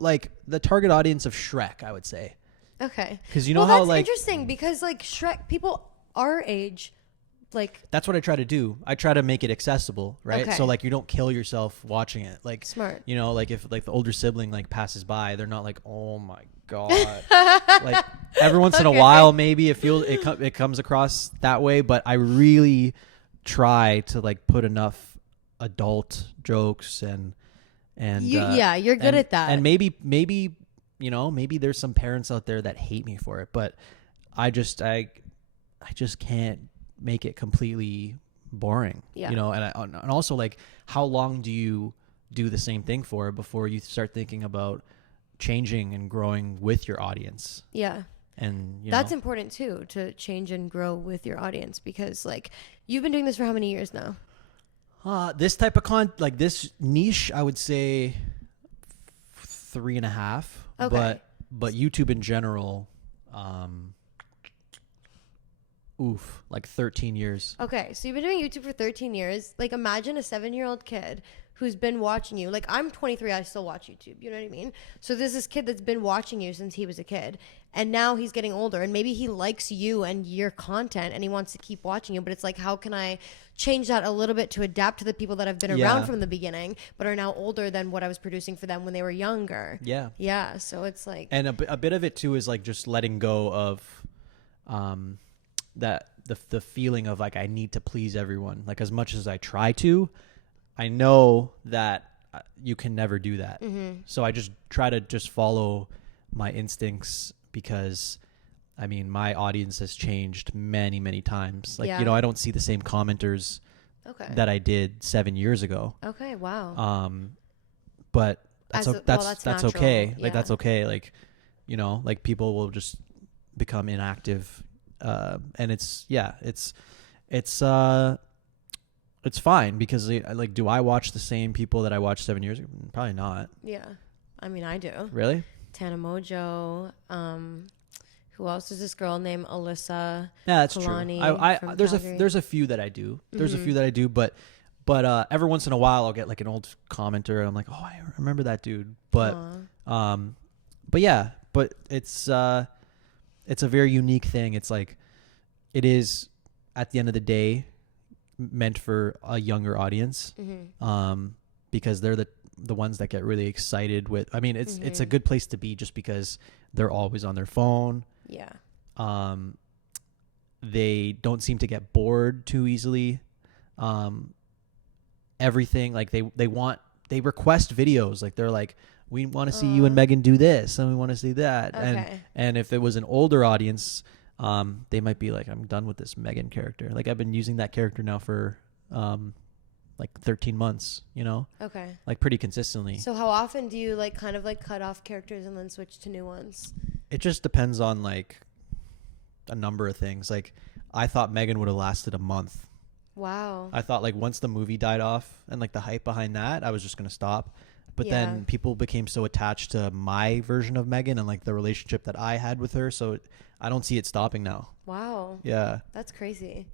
Like the target audience of Shrek, I would say, Okay. Because you know well, how that's like interesting because like Shrek, people our age, like that's what I try to do. I try to make it accessible, right? Okay. So like you don't kill yourself watching it. Like Smart. You know, like if like the older sibling like passes by, they're not like, oh my god. Like every once in a Okay. while, maybe it comes across that way. But I really try to like put enough adult jokes and you're good at that. And maybe maybe there's some parents out there that hate me for it, but I just can't make it completely boring. Yeah. You know, and also like how long do you do the same thing for before you start thinking about changing and growing with your audience? Yeah. And that's important too, to change and grow with your audience, because like you've been doing this for how many years now? This type of this niche, I would say 3.5. Okay. But YouTube in general, like 13 years. Okay, so you've been doing YouTube for 13 years. Like, imagine a 7-year-old kid who's been watching you. Like, I'm 23, I still watch YouTube. You know what I mean? So there's this kid that's been watching you since he was a kid, and now he's getting older, and maybe he likes you and your content, and he wants to keep watching you. But it's like, how can I change that a little bit to adapt to the people that have been around from the beginning, but are now older than what I was producing for them when they were younger? Yeah. Yeah. So it's like, and a bit of it too is like just letting go of, that the feeling of like I need to please everyone. Like as much as I try to, I know that you can never do that. Mm-hmm. So I just try to just follow my instincts, because I mean my audience has changed many, many times. Like, Yeah. you know, I don't see the same commenters okay. that I did 7 years ago. Okay. Wow. But that's that's natural. okay. Yeah. Like that's okay. Like, you know, like people will just become inactive, and it's fine, because like, do I watch the same people that I watched 7 years ago? Probably not. Yeah. I mean, I do. Really? Tana Mojo. Who else is this girl named Alyssa? Yeah, that's Kalani true. I from there's Calgary? there's a few that I do. There's Mm-hmm. a few that I do, but every once in a while I'll get like an old commenter and I'm like, oh, I remember that dude. But yeah, but it's a very unique thing. It's like, it is at the end of the day meant for a younger audience, because they're the ones that get really excited with. I mean, it's a good place to be, just because they're always on their phone. Yeah. They don't seem to get bored too easily. Everything, like they request videos. Like they're like, we want to see you and Megan do this, and we want to see that. Okay. And if it was an older audience, they might be like, I'm done with this Megan character. Like I've been using that character now for like 13 months, you know? Okay. Like pretty consistently. So how often do you like kind of like cut off characters and then switch to new ones? It just depends on like a number of things. Like I thought Megan would have lasted a month. Wow. I thought like once the movie died off and like the hype behind that, I was just going to stop. But then people became so attached to my version of Megan and like the relationship that I had with her. So I don't see it stopping now. Wow. Yeah. That's crazy.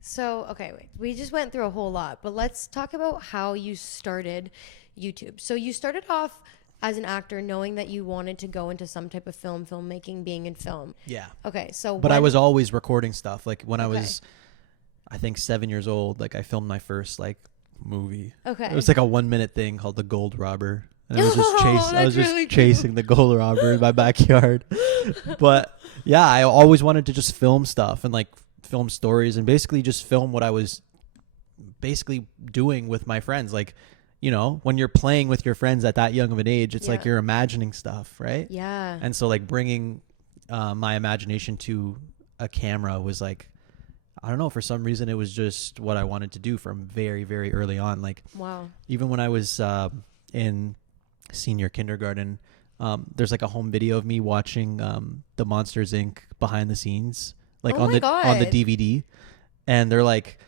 So, okay, wait. We just went through a whole lot, but let's talk about how you started YouTube. So you started off as an actor knowing that you wanted to go into some type of filmmaking, being in film. Yeah. Okay, so But I was always recording stuff. Like when I Okay. was, I think 7 years old, like I filmed my first like movie. Okay. It was like a 1-minute thing called The Gold Robber. And I was just Oh, that's really chasing the gold robber in my backyard. But yeah, I always wanted to just film stuff and like film stories and basically just film what I was basically doing with my friends. Like, you know, when you're playing with your friends at that young of an age, it's like Yeah. you're imagining stuff, right? Yeah. And so like bringing my imagination to a camera was like, I don't know, for some reason it was just what I wanted to do from very, very early on. Like, Wow. even when I was in senior kindergarten, there's like a home video of me watching the Monsters Inc. behind the scenes, like Oh on my the God. DVD, and they're like,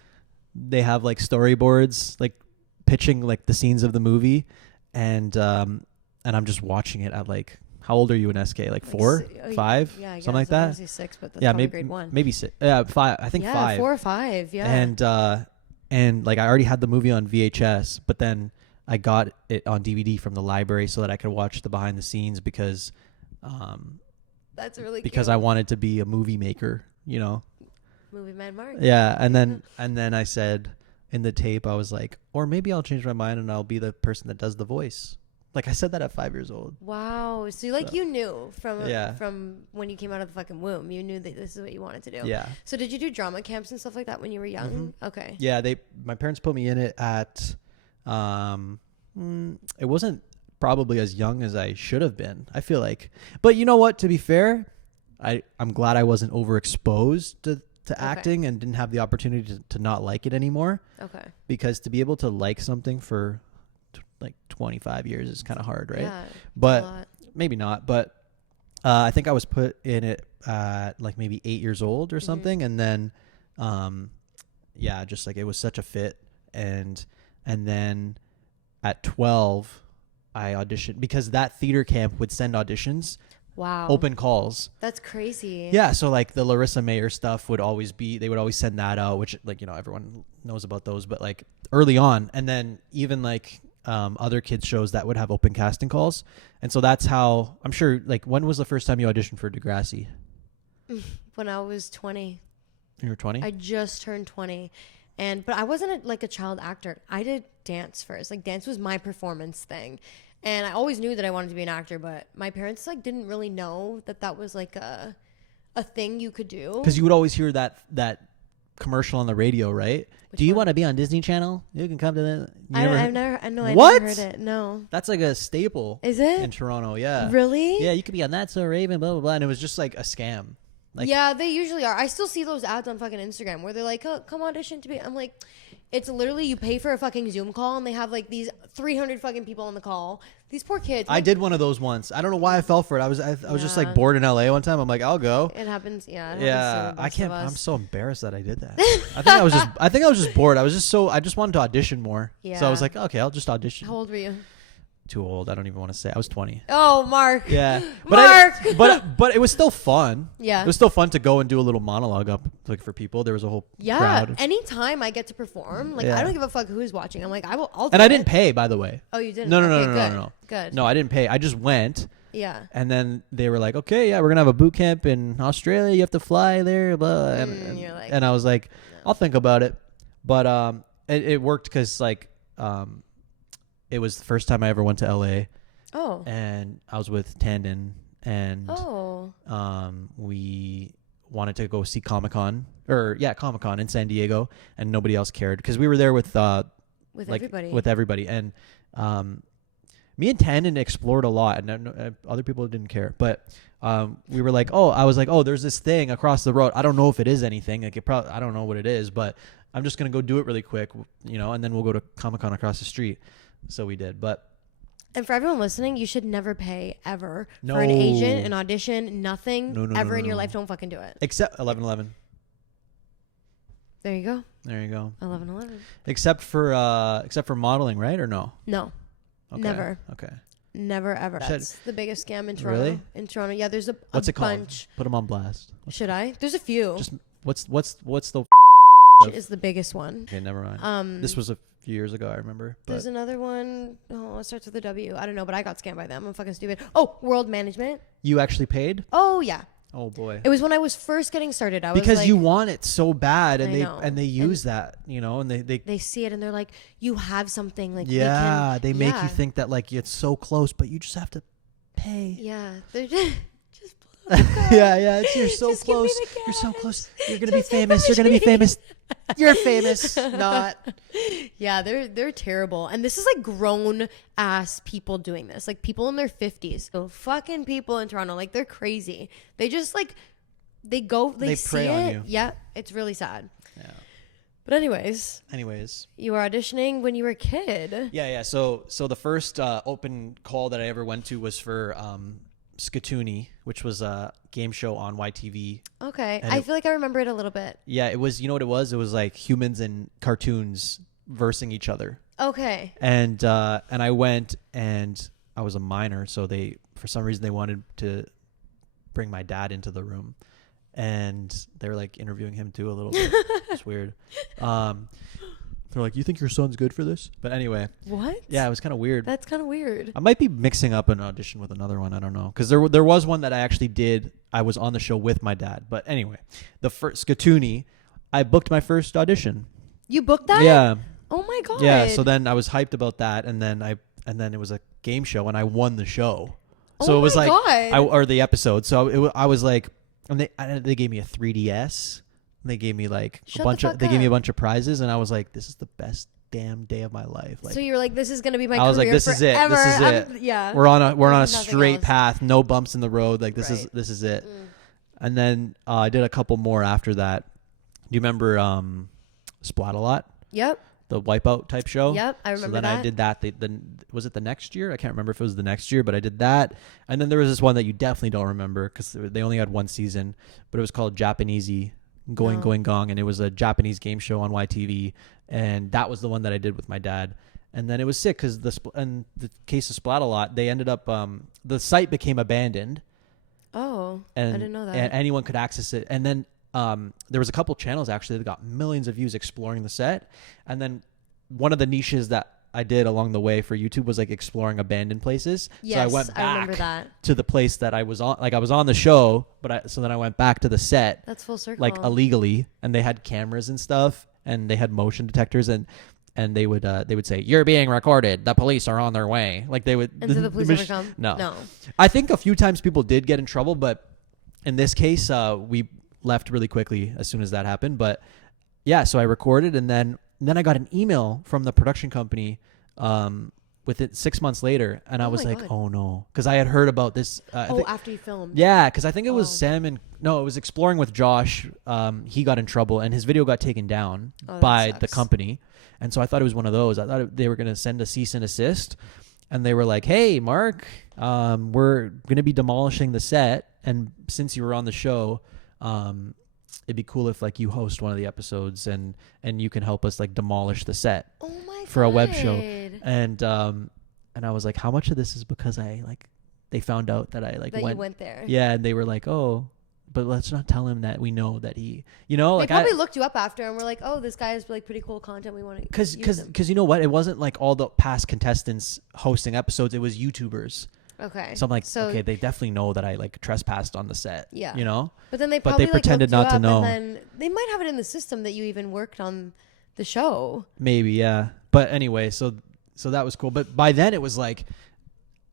they have like storyboards like pitching like the scenes of the movie, and I'm just watching it at like, how old are you in SK? Like 4, 5, Yeah, I something like guess. I that. was gonna say 6, but that's Yeah, probably maybe grade 1. maybe 6. Yeah, 5. I think yeah, 5. 4 or 5. Yeah. And like I already had the movie on VHS, but then I got it on DVD from the library so that I could watch the behind the scenes, because That's really because cute. I wanted to be a movie maker, you know. MovieManMark. Yeah, and then I said in the tape, I was like, or maybe I'll change my mind and I'll be the person that does the voice. Like I said that at 5 years old. Wow. So you knew Yeah. from when you came out of the fucking womb, you knew that this is what you wanted to do. Yeah. So did you do drama camps and stuff like that when you were young? Okay. Yeah, my parents put me in it at it wasn't probably as young as I should have been, I feel like. But you know what, to be fair, I'm glad I wasn't overexposed to acting and didn't have the opportunity to not like it anymore. Okay. Because to be able to like something for like 25 years is kind of hard, right? Yeah. But maybe not. But I think I was put in it at like maybe 8 years old or something, and then just like it was such a fit, and then at 12 I auditioned because that theater camp would send auditions. Wow. Open calls. That's crazy. Yeah, so like the Larissa Mayer stuff would always send that out, which like, you know, everyone knows about those, but like early on, and then even like other kids shows that would have open casting calls. And so that's how, I'm sure, like, when was the first time you auditioned for Degrassi? When I was 20. You were 20? I just turned 20. But I wasn't a child actor. I did dance first. Like, dance was my performance thing. And I always knew that I wanted to be an actor, but my parents like didn't really know that was like a thing you could do. Because you would always hear that commercial on the radio, right? Do you want to be on Disney Channel? You can come to the. I never heard it. No. That's like a staple. Is it? In Toronto, yeah. Really? Yeah, you could be on That's So Raven, blah, blah, blah. And it was just like a scam. Like, yeah, they usually are. I still see those ads on fucking Instagram where they're like, oh, come audition to be. I'm like, it's literally you pay for a fucking Zoom call and they have like these 300 fucking people on the call. These poor kids. I did one of those once. I don't know why I fell for it. I was just like bored in LA one time. I'm like, I'll go. It happens. Yeah. Yeah. I can't. I'm so embarrassed that I did that. I think I was just bored. I just wanted to audition more. Yeah. So I was like, okay, I'll just audition. How old were you? Too old. I don't even want to say. I was 20. Oh, Mark. Yeah. Mark. But it was still fun. Yeah. It was still fun to go and do a little monologue up like for people. There was a whole crowd. Anytime I get to perform, like I don't give a fuck who's watching. I'm like, I'll do and I it. didn't pay, by the way. Oh, you didn't? No. Good. No, I didn't pay. I just went. Yeah. And then they were like, okay, yeah, we're going to have a boot camp in Australia. You have to fly there. Blah. And you're like, and I was like, no. I'll think about it. But it worked because like it was the first time I ever went to LA. Oh. And I was with Tandon. And we wanted to go see Comic-Con in San Diego, and nobody else cared because we were there with everybody. And me and Tandon explored a lot, and other people didn't care, but we were like, I was like, there's this thing across the road. I don't know if it is anything. Like I don't know what it is, but I'm just gonna go do it really quick, you know, and then we'll go to Comic-Con across the street. So we did, but. And for everyone listening, you should never pay ever for an agent, an audition, nothing ever in your life. Don't fucking do it. Except 11/11. There you go. 11/11. Except for modeling, right? Or no? No. Okay. Never. Okay. Never ever. That's the biggest scam in Toronto. Really? In Toronto, yeah. There's a What's it bunch. Called? Put them on blast. Should I? There's a few. Just what's the is the biggest one. Okay, never mind. This was a few years ago, I remember. There's another one. Oh, it starts with a W. I don't know, but I got scammed by them. I'm fucking stupid. Oh, World Management. You actually paid? Oh yeah. Oh boy. It was when I was first getting started. Because like, you want it so bad, and they use and that, you know, and they see it and they're like, you have something like they make you think that like it's so close, but you just have to pay. Yeah, they're just yeah. You're so close. You're so close. You're gonna be famous. You're gonna be famous. You're famous. Not. Yeah, they're terrible. And this is like grown ass people doing this. Like people in their 50s. So fucking people in Toronto. Like they're crazy. They just like they prey on you. Yeah, it's really sad. Yeah. But anyways, you were auditioning when you were a kid. Yeah. So the first open call that I ever went to was for Skatoony, which was a game show on YTV. Okay. I feel like I remember it a little bit. Yeah, it was, you know what it was? It was like humans and cartoons versing each other. Okay. And I went, and I was a minor, so for some reason they wanted to bring my dad into the room, and they were like interviewing him too a little bit. It's weird. They're like, you think your son's good for this? But anyway. What? Yeah, it was kind of weird. That's kind of weird. I might be mixing up an audition with another one. I don't know. Because there was one that I actually did I was on the show with my dad. But anyway, the first Skatuni, I booked my first audition. You booked that? Yeah. Oh my god. Yeah. So then I was hyped about that, and then it was a game show, and I won the show. So Oh it was my like, God. or the episode. So I was like, and they gave me a 3DS. And they gave me like Shut the fuck they gave me a up. bunch of prizes, and I was like, this is the best damn day of my life. Like, So you're like, this is gonna be my I was like, career this is it. forever. This is I'm- it. yeah. We're on a There's nothing straight else. path, no bumps in the road. Like this Right. is it. And then I did a couple more after that. Do you remember Splat-A-Lot? Yep. The Wipeout type show. Yep, I remember So then I that. did that. Was it the next year? I can't remember if it was the next year, but I did that. And then there was this one that you definitely don't remember because they only had one season, but it was called Japanesey Going No. Going Gong, and it was a Japanese game show on YTV, and that was the one that I did with my dad. And then it was sick because in the case of Splat-A-Lot, they ended up the site became abandoned. Oh, And I didn't know that. and anyone could access it. And then there was a couple channels actually that got millions of views exploring the set. And then one of the niches that I did along the way for YouTube was like exploring abandoned places. Yes, so I went I remember back that. to the place that I was on. Like I was on the show, but so then I went back to the set That's full circle. like illegally, and they had cameras and stuff, and they had motion detectors, and they would say, "You're being recorded. The police are on their way." Like they would. And so the police ever come? No. No. I think a few times people did get in trouble, but in this case, we left really quickly as soon as that happened. But yeah, so I recorded, and then I got an email from the production company with it 6 months later, and I Oh was my like, God. "Oh no," because I had heard about this. After you filmed. Yeah, because I think it was Oh. Sam and no, it was Exploring with Josh. He got in trouble, and his video got taken down Oh, that by the sucks. company, and so I thought it was one of those. I thought they were going to send a cease and assist, and they were like, "Hey, Mark, we're going to be demolishing the set, and since you were on the show, it'd be cool if like you host one of the episodes, and you can help us like demolish the set Oh my for a web show." God. And I was like, how much of this is because they found out that I like That you went there. yeah, and they were like, "Oh, but let's not tell him that we know that he, like They probably looked you up after and were like, "Oh, this guy has like pretty cool content. We want to." because you know what? It wasn't like all the past contestants hosting episodes. It was YouTubers. Okay. So I'm like, okay, they definitely know that I like trespassed on the set. Yeah. You know. But then they but probably they pretended like, not looked to you up, know. And then they might have it in the system that you even worked on the show. Maybe, yeah. But anyway, so that was cool. But by then it was like,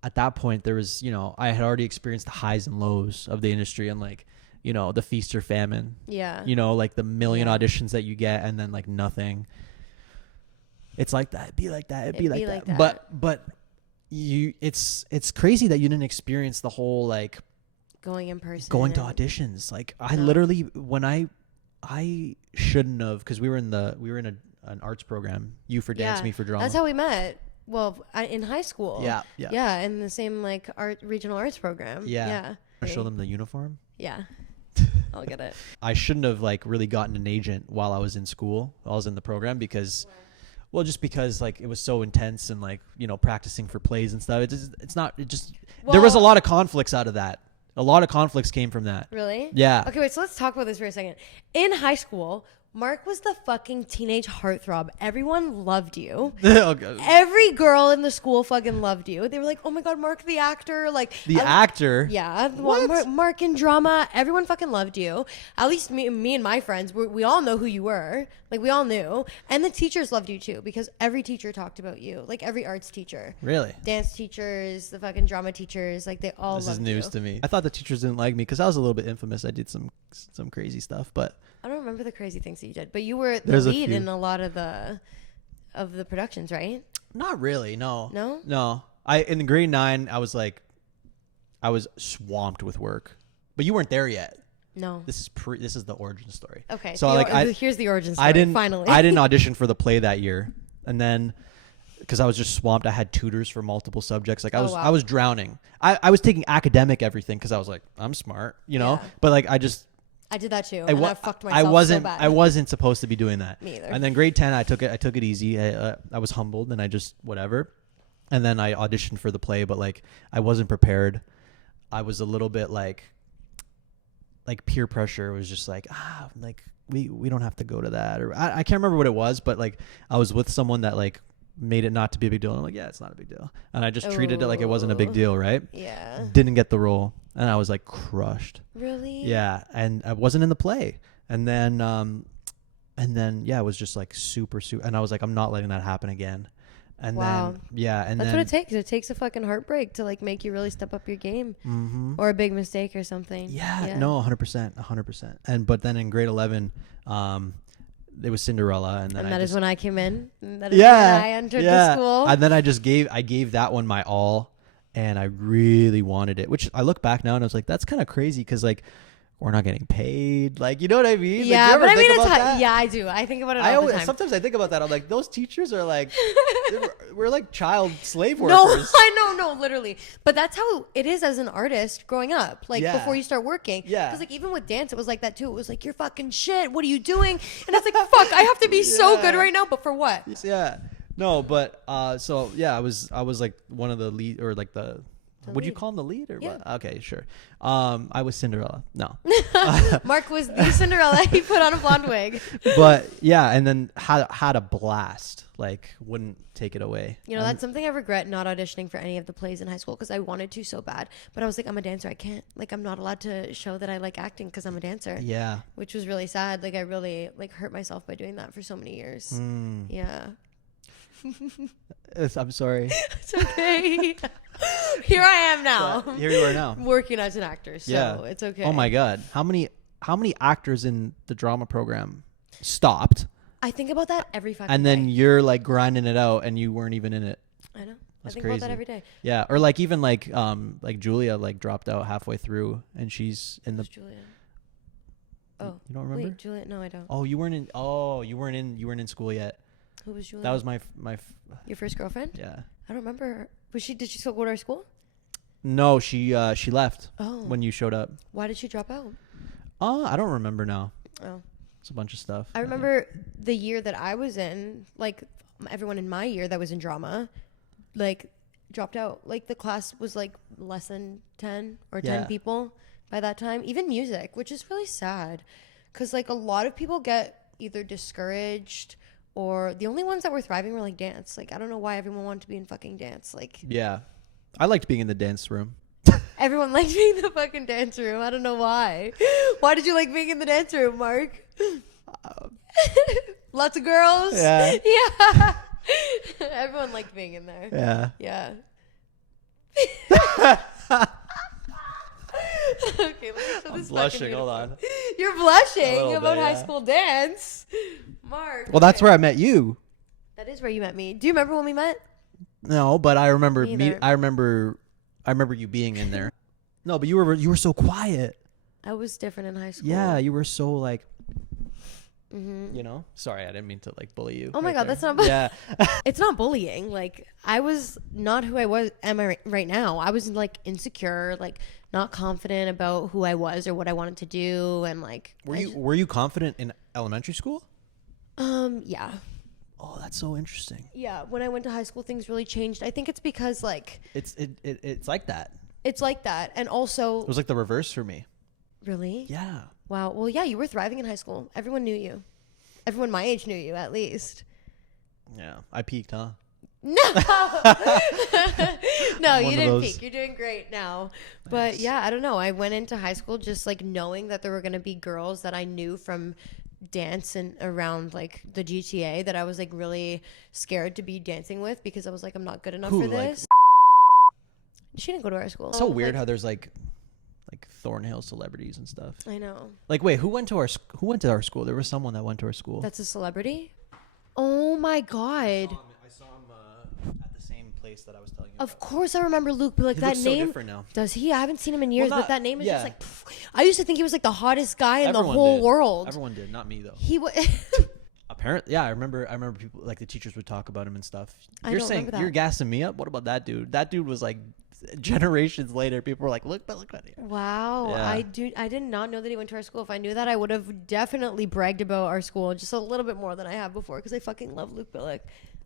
at that point there was, I had already experienced the highs and lows of the industry, and like, the feast or famine. Yeah. Like the million Yeah. auditions that you get, and then like nothing. It's like that. It'd be like that. It'd be like that. that. But it's crazy that you didn't experience the whole like Going in person. going to and- auditions. Like I No. literally when I shouldn't have, because we were in an arts program. You for dance, Yeah. me for drama. That's how we met. Well, in high school. Yeah. Yeah, in the same like regional arts program. Yeah. I show them the uniform. Yeah. I'll get it. I shouldn't have like really gotten an agent while I was in school. I was in the program because, well, just because like it was so intense, and like practicing for plays and stuff. There was a Well- lot of conflicts out of that. A lot of conflicts came from that. Really? Yeah. Okay, wait, so let's talk about this for a second. In high school, Mark was the fucking teenage heartthrob. Everyone loved you. Okay. Every girl in the school fucking loved you. They were like, "Oh my god, Mark the actor!" Like The actor. Yeah, Mark in drama. Everyone fucking loved you. At least me and my friends, we all know who you were. Like we all knew, and the teachers loved you too because every teacher talked about you. Like every arts teacher, Really? dance teachers, the fucking drama teachers. Like they all. This is loved news you. to me. I thought the teachers didn't like me because I was a little bit infamous. I did some crazy stuff, but I don't remember the crazy things that you did, but you were the There's a lead few. in a lot of the productions, right? not really. No. No? No. In grade 9, I was swamped with work, but you weren't there yet. No. This is the origin story. Okay. So like here's the origin story. I didn't finally. I didn't audition for the play that year, and then because I was just swamped, I had tutors for multiple subjects. Like I Oh, was wow. I was drowning. I was taking academic everything because I was like, I'm smart, Yeah. But like I did that too. And I fucked myself I wasn't so bad. I wasn't supposed to be doing that. Me either. And then grade 10, I took it easy. I was humbled, and I just whatever. And then I auditioned for the play, but like I wasn't prepared. I was a little bit like peer pressure was just like we don't have to go to that, or I can't remember what it was, but like I was with someone that like made it not to be a big deal. And I'm like, yeah, it's not a big deal, and I just treated it like it wasn't a big deal, right? Yeah. Didn't get the role, and I was like crushed. Really? Yeah, and I wasn't in the play, and then yeah, it was just like super, and I was like, I'm not letting that happen again. And Wow. then yeah, and That's then what it takes. It takes a fucking heartbreak to like make you really step up your game, or a big mistake or something. Yeah, no, 100%. But then in grade 11, it was Cinderella, and then And that is when I came in. And that is yeah, when I entered the school. And then I gave that one my all, and I really wanted it. Which I look back now and I was like, that's kind of crazy because like we're not getting paid. Like, you know what I mean? Yeah, like, but I mean, that? yeah, I do. I think about it all the time. Sometimes I think about that. I'm like, those teachers are like, we're like child slave workers. No, I know, literally. But that's how it is as an artist growing up, like before you start working. Yeah. Because like even with dance, it was like that too. It was like, you're fucking shit. What are you doing? And it's like, fuck, I have to be so good right now. But for what? Yeah. No, but so yeah, I was like one of the lead, or like the would you call him the lead, or what? Okay, sure. I was Cinderella. No. Mark was the Cinderella. He put on a blonde wig. But yeah, and then had a blast. Like, wouldn't take it away. You know, that's something I regret not auditioning for any of the plays in high school because I wanted to so bad. But I was like, I'm a dancer. I can't. Like, I'm not allowed to show that I like acting because I'm a dancer. Yeah. Which was really sad. Like, I really like hurt myself by doing that for so many years. Yeah. I'm sorry. It's okay. Here I am now. But here you are now. Working as an actor, so it's okay. Oh my God. How many actors in the drama program stopped? I think about that every fucking and then day. you're like grinding it out and you weren't even in it. I know. That's I think crazy. about that every day. Yeah. Or like even like Julia like dropped out halfway through and she's in Who's the Julia? Oh. You don't remember? Wait, Julia? No, I don't. Oh, you weren't in school yet. Who was Julia? That was my Your first girlfriend? yeah. I don't remember her. Did she still go to our school? No, she left Oh. when you showed up. Why did she drop out? I don't remember now. Oh. It's a bunch of stuff. I remember the year that I was in, like everyone in my year that was in drama, like dropped out. Like the class was like less than 10 or 10 people by that time. Even music, which is really sad because like a lot of people get either discouraged or the only ones that were thriving were like dance. Like I don't know why everyone wanted to be in fucking dance. Like Yeah. I liked being in the dance room. everyone liked being in the fucking dance room. I don't know why. Why did you like being in the dance room, Mark? Lots of girls. Yeah. Yeah. Everyone liked being in there. Yeah. Yeah. Okay, let me show this. Blushing. Hold on. You're A blushing little about bit, high yeah. school dance, Mark. Well, that's where I met you. That is where you met me. Do you remember when we met? No, but I remember Me either. I remember you being in there. No, but you were so quiet. I was different in high school. Yeah, you were so like you know? Sorry, I didn't mean to like bully you. Oh my right God, there. that's not Yeah. It's not bullying. Like I was not who I am right now. I was like insecure, like not confident about who I was or what I wanted to do, and like Were you confident in elementary school? yeah. Oh, that's so interesting. Yeah, when I went to high school things really changed. I think it's because like It's like that. it's like that, and also It was like the reverse for me. really? Yeah. Wow. Well, yeah, you were thriving in high school. Everyone knew you. Everyone my age knew you, at least. Yeah. I peaked, huh? No, no, One you of didn't those. peak. You're doing great now. But yeah, I don't know. I went into high school just like knowing that there were going to be girls that I knew from dance and around like the GTA that I was like really scared to be dancing with because I was like, I'm not good enough Who, for like- this. She didn't go to our school. So weird Like, how there's like Thornhill celebrities and stuff. I know. Like, wait, who went to our school? There was someone that went to our school. That's a celebrity? Oh my God. I saw him at the same place that I was telling you. Of course I remember Luke, but like He that looks so name. different now. Does he? I haven't seen him in years, Well, but that name is just yeah. like. I used to think he was like the hottest guy in the Everyone whole did. world. Everyone did, not me though. He was. Apparently, yeah, I remember people like the teachers would talk about him and stuff. I You're don't saying remember that. you're gassing me up. What about that dude? That dude was like generations later. People were like, look at him. Wow, Yeah. I did not know that he went to our school. If I knew that, I would have definitely bragged about our school just a little bit more than I have before because I fucking love Luke Billick.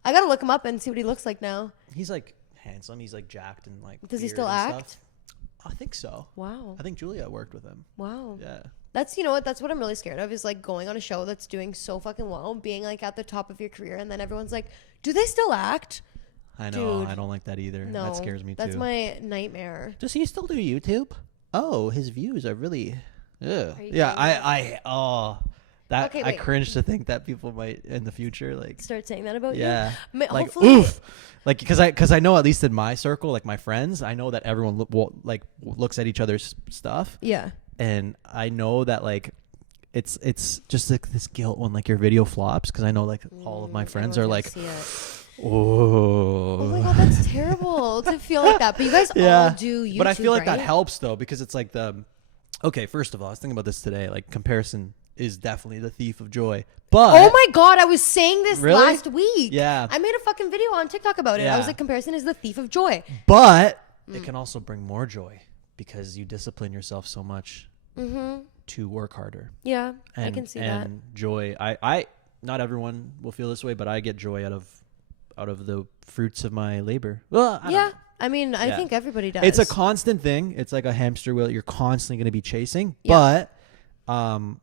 I gotta look him up and see what he looks like now. He's like handsome. He's like jacked and like. Does he beard still and act? stuff. I think so. Wow. I think Julia worked with him. Wow. Yeah. That's, you know what, that's what I'm really scared of is like going on a show that's doing so fucking well, being like at the top of your career, and then everyone's like, do they still act? I know. Dude. I don't like that either. No. That scares me too. That's my nightmare. Does he still do YouTube? oh, his views are really, ugh. Are you Yeah, getting that Okay, I wait. cringe to think that people might in the future like. Start saying that about Yeah, you. like Hopefully, oof, like because I know at least in my circle, like my friends, I know that everyone looks at each other's stuff, yeah. and I know that like it's just like this guilt when like your video flops because I know like all of my friends are like, oh. Oh my god, that's terrible to feel like that. But you guys all do YouTube, but I feel like that right? helps though because it's like okay. First of all, I was thinking about this today. Like comparison is definitely the thief of joy. But Oh my god, I was saying this Really? last week. Yeah. I made a fucking video on TikTok about it. I Yeah. was like, comparison is the thief of joy. But it can also bring more joy because you discipline yourself so much to work harder. Yeah, And, I can see and that. joy, I not everyone will feel this way, but I get joy out of the fruits of my labor. Well, I don't Yeah, know. I mean, I Yeah. think everybody does. It's a constant thing. It's like a hamster wheel you're constantly going to be chasing. Yeah. But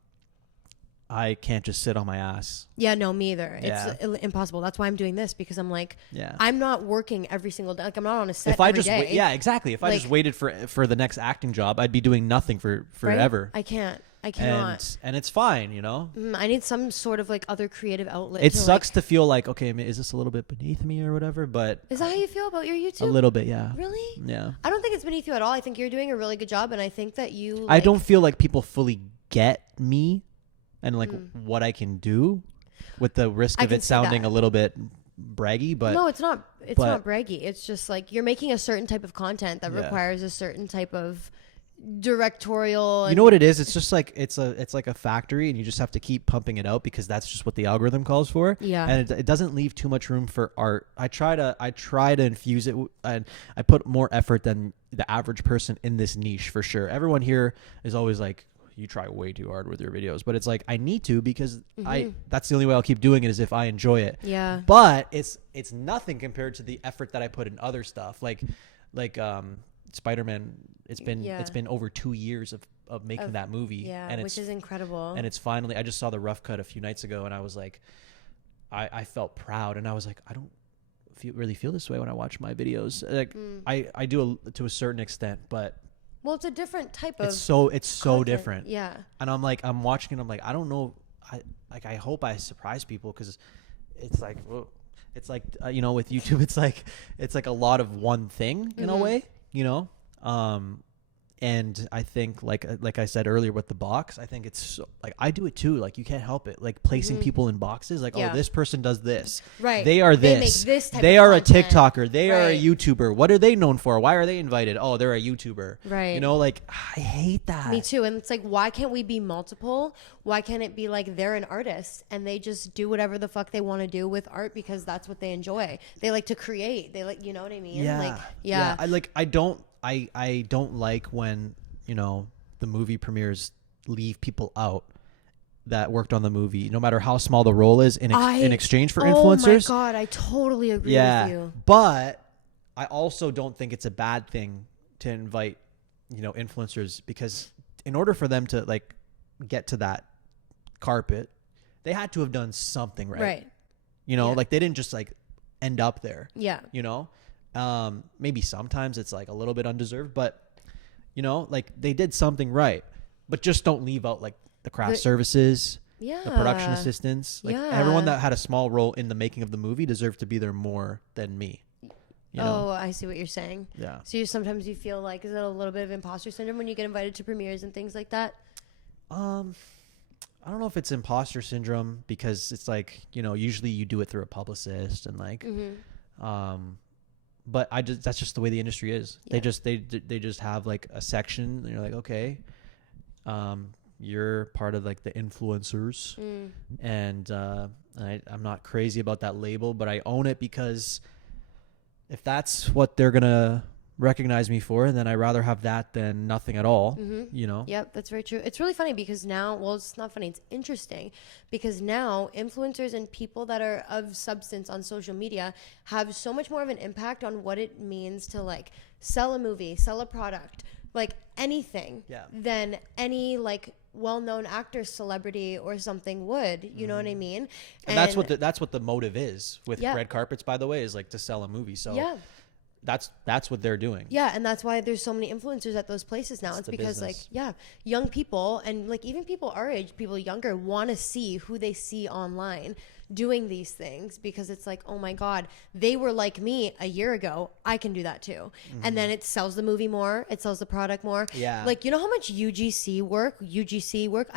I can't just sit on my ass. Yeah, no, me either. Yeah. It's impossible. That's why I'm doing this because I'm like, Yeah. I'm not working every single day. Like, I'm not on a set If I every just day. yeah, exactly. If I just Like- waited for the next acting job, I'd be doing nothing for Right? forever. I can't. I cannot. And it's fine, you know. I need some sort of like other creative outlet. It to, sucks Like, to feel like, okay, is this a little bit beneath me or whatever? But is that how you feel about your YouTube? a little bit, yeah. Really? Yeah. I don't think it's beneath you at all. I think you're doing a really good job, and I think that you. I like- don't feel like people fully get me and like what I can do, with the risk I of can it see sounding that. a little bit braggy. But No, it's not. It's but- not braggy. It's just like you're making a certain type of content that Yeah. requires a certain type of directorial. you know what it is? It's just like it's like a factory, and you just have to keep pumping it out because that's just what the algorithm calls for. Yeah. and it doesn't leave too much room for art. I try to infuse it, and I put more effort than the average person in this niche for sure. Everyone here is always like, you try way too hard with your videos, but it's like I need to because that's the only way I'll keep doing it is if I enjoy it. Yeah. But it's nothing compared to the effort that I put in other stuff like Spider-Man. It's been over 2 years of making that movie. Yeah, and which is incredible. And it's finally, I just saw the rough cut a few nights ago, and I was like, I felt proud, and I was like, I don't really feel this way when I watch my videos. Like I do to a certain extent, but well, it's a different type of. it's so content. different. Yeah. And I'm watching it, I'm like, I don't know, I hope I surprise people because it's like, well, it's like with YouTube, it's like a lot of one thing in a way, and I think like I said earlier with the box, I think it's so, like I do it too. Like you can't help it. Like placing people in boxes. Like, Yeah. oh, this person does this. Right. They are They this. make this type They of are content. a TikToker. They are a Right. YouTuber. What are they known for? Why are they invited? Oh, they're a YouTuber. Right. Like I hate that. Me too. And it's like, why can't we be multiple? Why can't it be like they're an artist and they just do whatever the fuck they want to do with art because that's what they enjoy. They like to create. They like, you know what I mean? Yeah. Like, yeah. I don't like when, the movie premieres leave people out that worked on the movie, no matter how small the role is in exchange for influencers. Oh my God. I totally agree Yeah. with you. But I also don't think it's a bad thing to invite, influencers, because in order for them to like get to that carpet, they had to have done something right. Right. Yeah. Like they didn't just like end up there. Yeah. Maybe sometimes it's like a little bit undeserved, but like they did something right. But just don't leave out like the craft services, Yeah. the production assistants, like Yeah. everyone that had a small role in the making of the movie deserved to be there more than me. Oh, I see what you're saying. Yeah. So sometimes you feel like, is it a little bit of imposter syndrome when you get invited to premieres and things like that? I don't know if it's imposter syndrome because it's like, usually you do it through a publicist and like, but that's just the way the industry is. Yeah. They just have like a section and you're like, okay, you're part of like the influencers, and I'm not crazy about that label, but I own it because if that's what they're gonna recognize me for, then I'd rather have that than nothing at all. Yep, that's very true. It's really funny because now, well, it's not funny, it's interesting because now influencers and people that are of substance on social media have so much more of an impact on what it means to like sell a movie, sell a product, like anything, than any like well-known actor, celebrity or something would. You know what I mean? And that's what the motive is with Yeah. red carpets, by the way, is like to sell a movie. So Yeah. that's what they're doing. Yeah, and that's why there's so many influencers at those places now. It's because business. young people and like even people our age, people younger want to see who they see online doing these things because it's like, oh my God, they were like me a year ago. I can do that too. And then it sells the movie more. It sells the product more. Yeah. Like, you know how much UGC work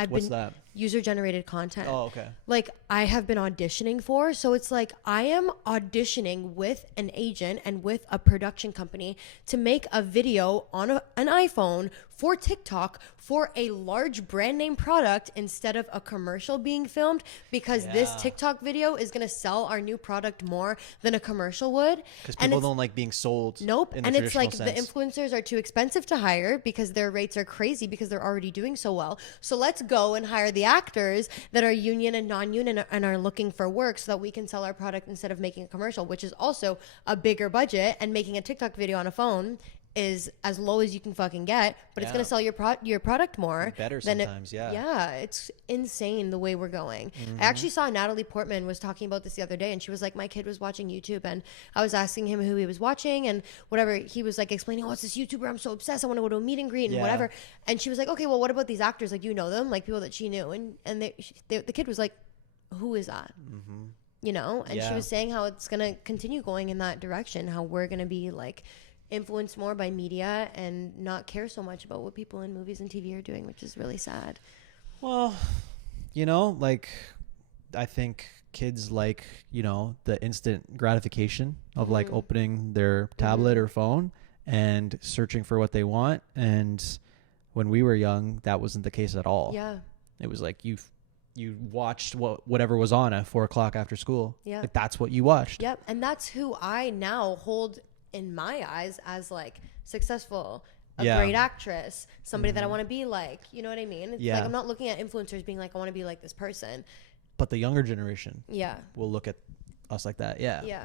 What's that? User generated content. Oh, okay. Like I have been auditioning for. So it's like I am auditioning with an agent and with a production company to make a video on an iPhone for TikTok for a large brand name product instead of a commercial being filmed because this TikTok video is going to sell our new product more than a commercial would. Because people don't like being sold. Nope. In And it's like sense. the influencers are too expensive to hire because their rates are crazy because they're already doing so well. So let's go and hire the actors that are union and non-union and are looking for work so that we can sell our product instead of making a commercial, which is also a bigger budget, and making a TikTok video on a phone is as low as you can fucking get, but it's going to sell your product more. Better than sometimes, Yeah, it's insane the way we're going. I actually saw Natalie Portman was talking about this the other day, and she was like, my kid was watching YouTube, and I was asking him who he was watching, and whatever, he was like explaining, oh, it's this YouTuber, I'm so obsessed, I want to go to a meet and greet and whatever. And she was like, okay, well, what about these actors? Like, you know them? Like, people that she knew. And the kid was like, who is that? You know? And she was saying how it's going to continue going in that direction, how we're going to be like influenced more by media and not care so much about what people in movies and TV are doing, which is really sad. Well, you know, like I think kids like, you know, the instant gratification of like opening their tablet or phone and searching for what they want. And when we were young, that wasn't the case at all. Yeah. It was like you watched whatever was on at 4 o'clock after school. Yeah. Like that's what you watched. Yep. And that's who I now hold in my eyes as like successful, a great actress, somebody that I want to be like, you know what I mean? It's like I'm not looking at influencers being like, I want to be like this person. But the younger generation Yeah. will look at us like that. Yeah. Yeah.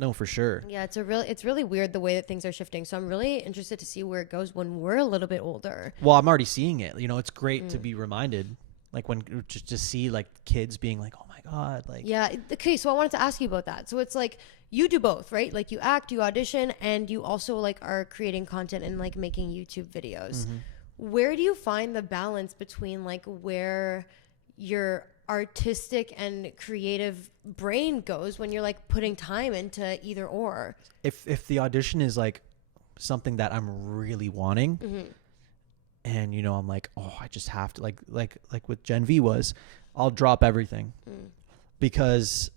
No, for sure. Yeah, it's really weird the way that things are shifting. So I'm really interested to see where it goes when we're a little bit older. Well, I'm already seeing it. You know, it's great to be reminded, like when just to see like kids being like, oh my God, like. Yeah. Okay. So I wanted to ask you about that. So it's like you do both, right? Like you act, you audition, and you also like are creating content and like making YouTube videos. Where do you find the balance between like where your artistic and creative brain goes when you're like putting time into either or? If the audition is like something that I'm really wanting, and you know I'm like, oh, I just have to like with Gen V was, I'll drop everything because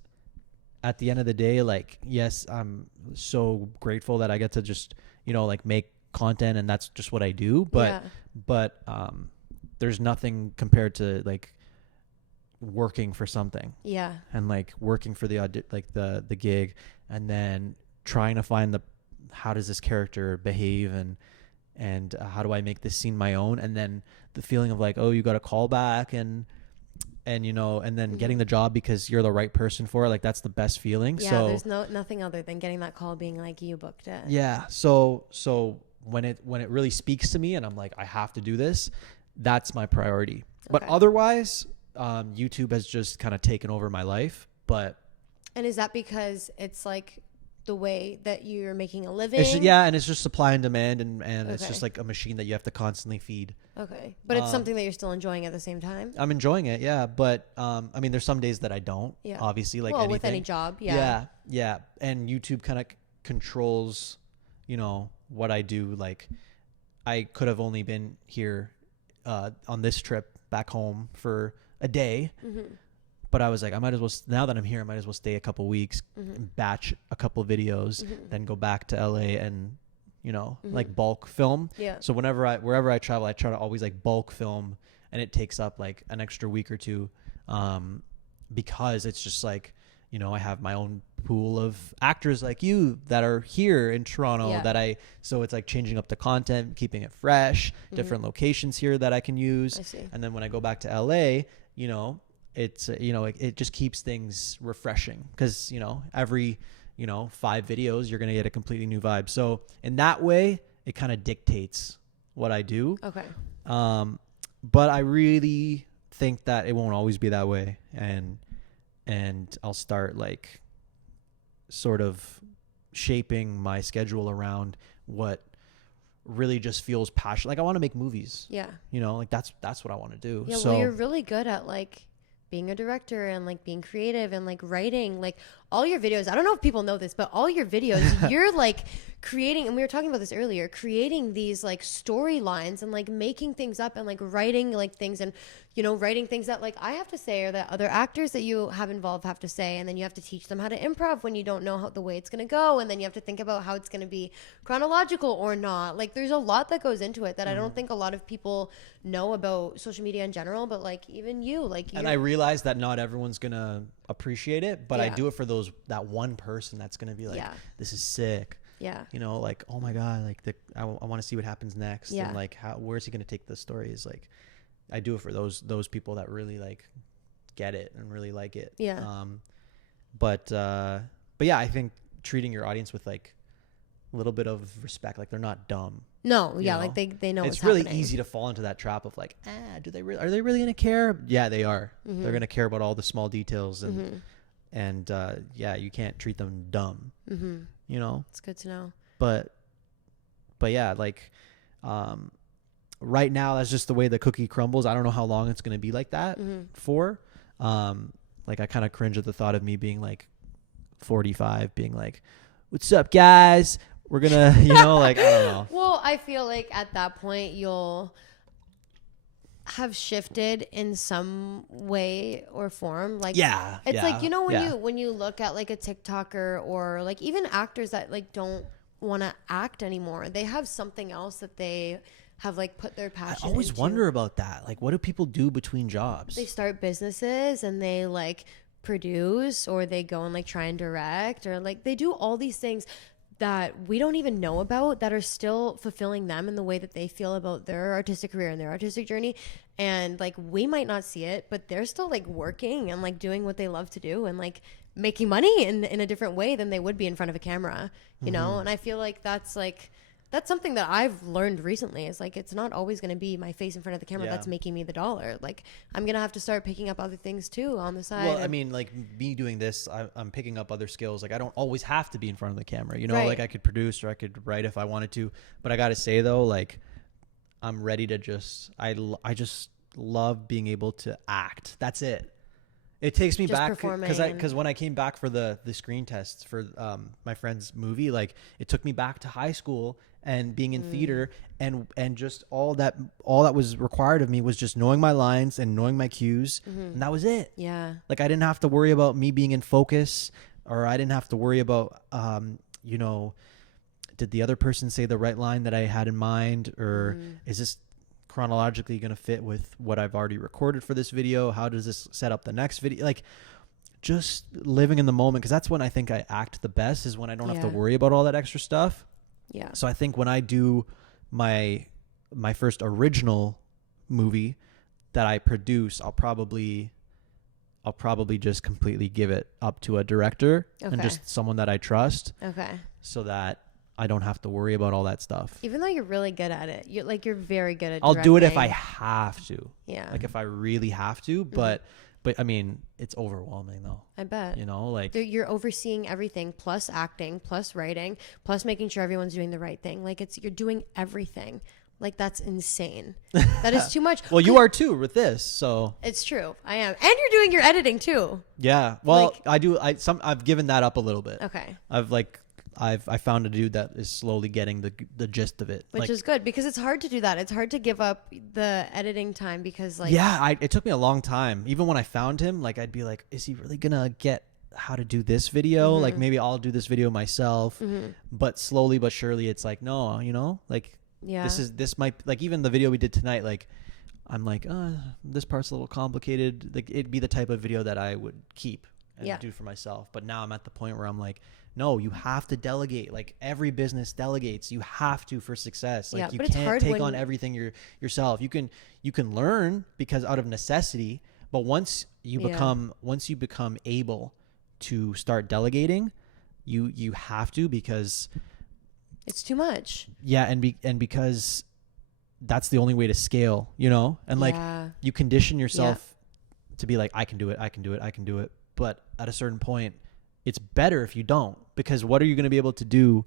at the end of the day, like, yes, I'm so grateful that I get to just, you know, like make content and that's just what I do. But there's nothing compared to like working for something. Yeah. And like working for the the gig, and then trying to find how does this character behave and how do I make this scene my own, and then the feeling of like, oh, you got a call back and you know, and then getting the job because you're the right person for it. Like that's the best feeling. Yeah. So there's nothing other than getting that call being like, you booked it. yeah. So when it really speaks to me and I'm like, I have to do this, that's my priority. But otherwise, YouTube has just kind of taken over my life. And is that because it's like the way that you're making a living? It's just, and it's just supply and demand, and it's just like a machine that you have to constantly feed. Okay. But it's something that you're still enjoying at the same time? I'm enjoying it, yeah. But I mean, there's some days that I don't. Yeah. Obviously, like with any job, Yeah. And YouTube kind of controls, you know, what I do. Like, I could have only been here on this trip back home for a day. But I was like, I might as well, now that I'm here, I might as well stay a couple weeks, batch a couple videos, then go back to LA and, you know, like bulk film. Yeah. So wherever I travel, I try to always like bulk film, and it takes up like an extra week or two, because it's just like, you know, I have my own pool of actors like you that are here in Toronto so it's like changing up the content, keeping it fresh, different locations here that I can use. I see. And then when I go back to LA, you know, it's, you know, it just keeps things refreshing because, you know, every, you know, 5 videos, you're going to get a completely new vibe. So in that way, it kind of dictates what I do. Okay. But I really think that it won't always be that way. And I'll start like sort of shaping my schedule around what really just feels passionate. Like I want to make movies. Yeah. You know, like that's what I want to do. Yeah, so well, you're really good at like being a director and like being creative and like writing, like all your videos. I don't know if people know this, but all your videos, you're like creating, and we were talking about this earlier, creating these like storylines and like making things up and like writing like things and, you know, writing things that like I have to say or that other actors that you have involved have to say. And then you have to teach them how to improv when you don't know how the way it's going to go. And then you have to think about how it's going to be chronological or not. Like there's a lot that goes into it that I don't think a lot of people know about social media in general, but like even you, like and I realize that not everyone's gonna appreciate it, but I Yeah. do it for that one person that's gonna be like, Yeah. this is sick. Yeah. You know, like, oh my god, like I want to see what happens next. Yeah. And like where's he gonna take the story? Is like I do it for those people that really like get it and really like it. Yeah. But yeah, I think treating your audience with like a little bit of respect, like they're not dumb. No, you yeah, know? like they know It's what's really happening. easy to fall into that trap of like, are they really gonna care? Yeah, they are. Mm-hmm. They're gonna care about all the small details and yeah, you can't treat them dumb. Mm-hmm. You know, It's good to know. but yeah, like right now that's just the way the cookie crumbles. I don't know how long it's gonna be like that for. Like I kind of cringe at the thought of me being like 45, being like, "What's up, guys? We're gonna," you know, like I don't know. Well, I feel like at that point you'll have shifted in some way or form. Like Yeah, it's yeah, like, you know, yeah. when you look at like a TikToker or like even actors that like don't want to act anymore, they have something else that they have like put their I passion always into. wonder about that. Like, what do people do between jobs? They start businesses and they like produce or they go and like try and direct or like they do all these things that we don't even know about that are still fulfilling them in the way that they feel about their artistic career and their artistic journey. And like we might not see it, but they're still like working and like doing what they love to do and like making money in a different way than they would be in front of a camera, you know? And I feel like that's something that I've learned recently is like, it's not always going to be my face in front of the camera Yeah. that's making me the dollar. Like I'm going to have to start picking up other things too on the side. Well, I mean, like me doing this, I'm picking up other skills. Like I don't always have to be in front of the camera, you know, Right. like I could produce or I could write if I wanted to, but I got to say though, like I'm ready to just, I just love being able to act. That's it. It takes me Just back performing because when I came back for the screen tests for my friend's movie, like it took me back to high school and being in theater and just all that was required of me was just knowing my lines and knowing my cues and that was it. yeah. Like I didn't have to worry about me being in focus, or I didn't have to worry about you know, did the other person say the right line that I had in mind, or is this chronologically going to fit with what I've already recorded for this video? How does this set up the next video? Like just living in the moment, because that's when I think I act the best, is when I don't have to Yeah. worry about all that extra stuff. Yeah. So I think when I do my first original movie that I produce, I'll probably just completely give it up to a director and Okay. just someone that I trust, Okay. so that I don't have to worry about all that stuff. Even though you're really good at it, you're very good at I'll do it if I directing. have to. Yeah. Like if I really have to, but I mean, it's overwhelming though. I bet. You know, like You're overseeing everything, plus acting, plus writing, plus making sure everyone's doing the right thing. Like you're doing everything. Like that's insane. That is too much. well, you are too with this, so It's true. I am. And you're doing your editing too. yeah. Well, Like- I do. I've given that up a little bit. Okay. I found a dude that is slowly getting the gist of it. Which like, is good because it's hard to do that. It's hard to give up the editing time because like yeah, it took me a long time. Even when I found him, like I'd be like, is he really gonna get how to do this video? Mm-hmm. Like maybe I'll do this video myself. But slowly but surely, it's like, no, you know, like Yeah. this might, like even the video we did tonight, like I'm like, this part's a little complicated. Like it'd be the type of video that I would keep and Yeah. do for myself. But now I'm at the point where I'm like, no, you have to delegate. Like every business delegates. You have to for success. Like Yeah, you but it's can't hard take when- on everything yourself. You can learn because out of necessity, but once you become able to start delegating, you have to, because it's too much. yeah, and because that's the only way to scale, you know? And like Yeah. you condition yourself to be like, I can do it. But at a certain point, it's better if you don't, because what are you going to be able to do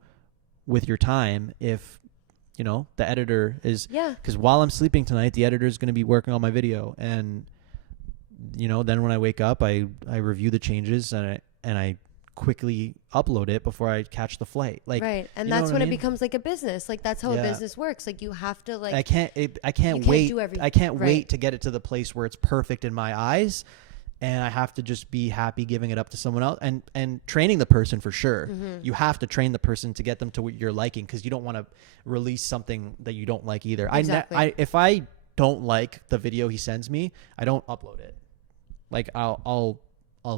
with your time if, you know, the editor is, because while I'm sleeping tonight, the editor is going to be working on my video. And, you know, then when I wake up, I review the changes and I quickly upload it before I catch the flight. Like, right. And you know that's what when I it mean? becomes like a business. Like that's how a business works. Like you have to like, I can't wait. do everything. I can't wait to get it to the place where it's perfect in my eyes. And I have to just be happy giving it up to someone else and training the person for sure. Mm-hmm. You have to train the person to get them to what you're liking, because you don't want to release something that you don't like either. Exactly. If I don't like the video he sends me, I don't upload it. Like I'll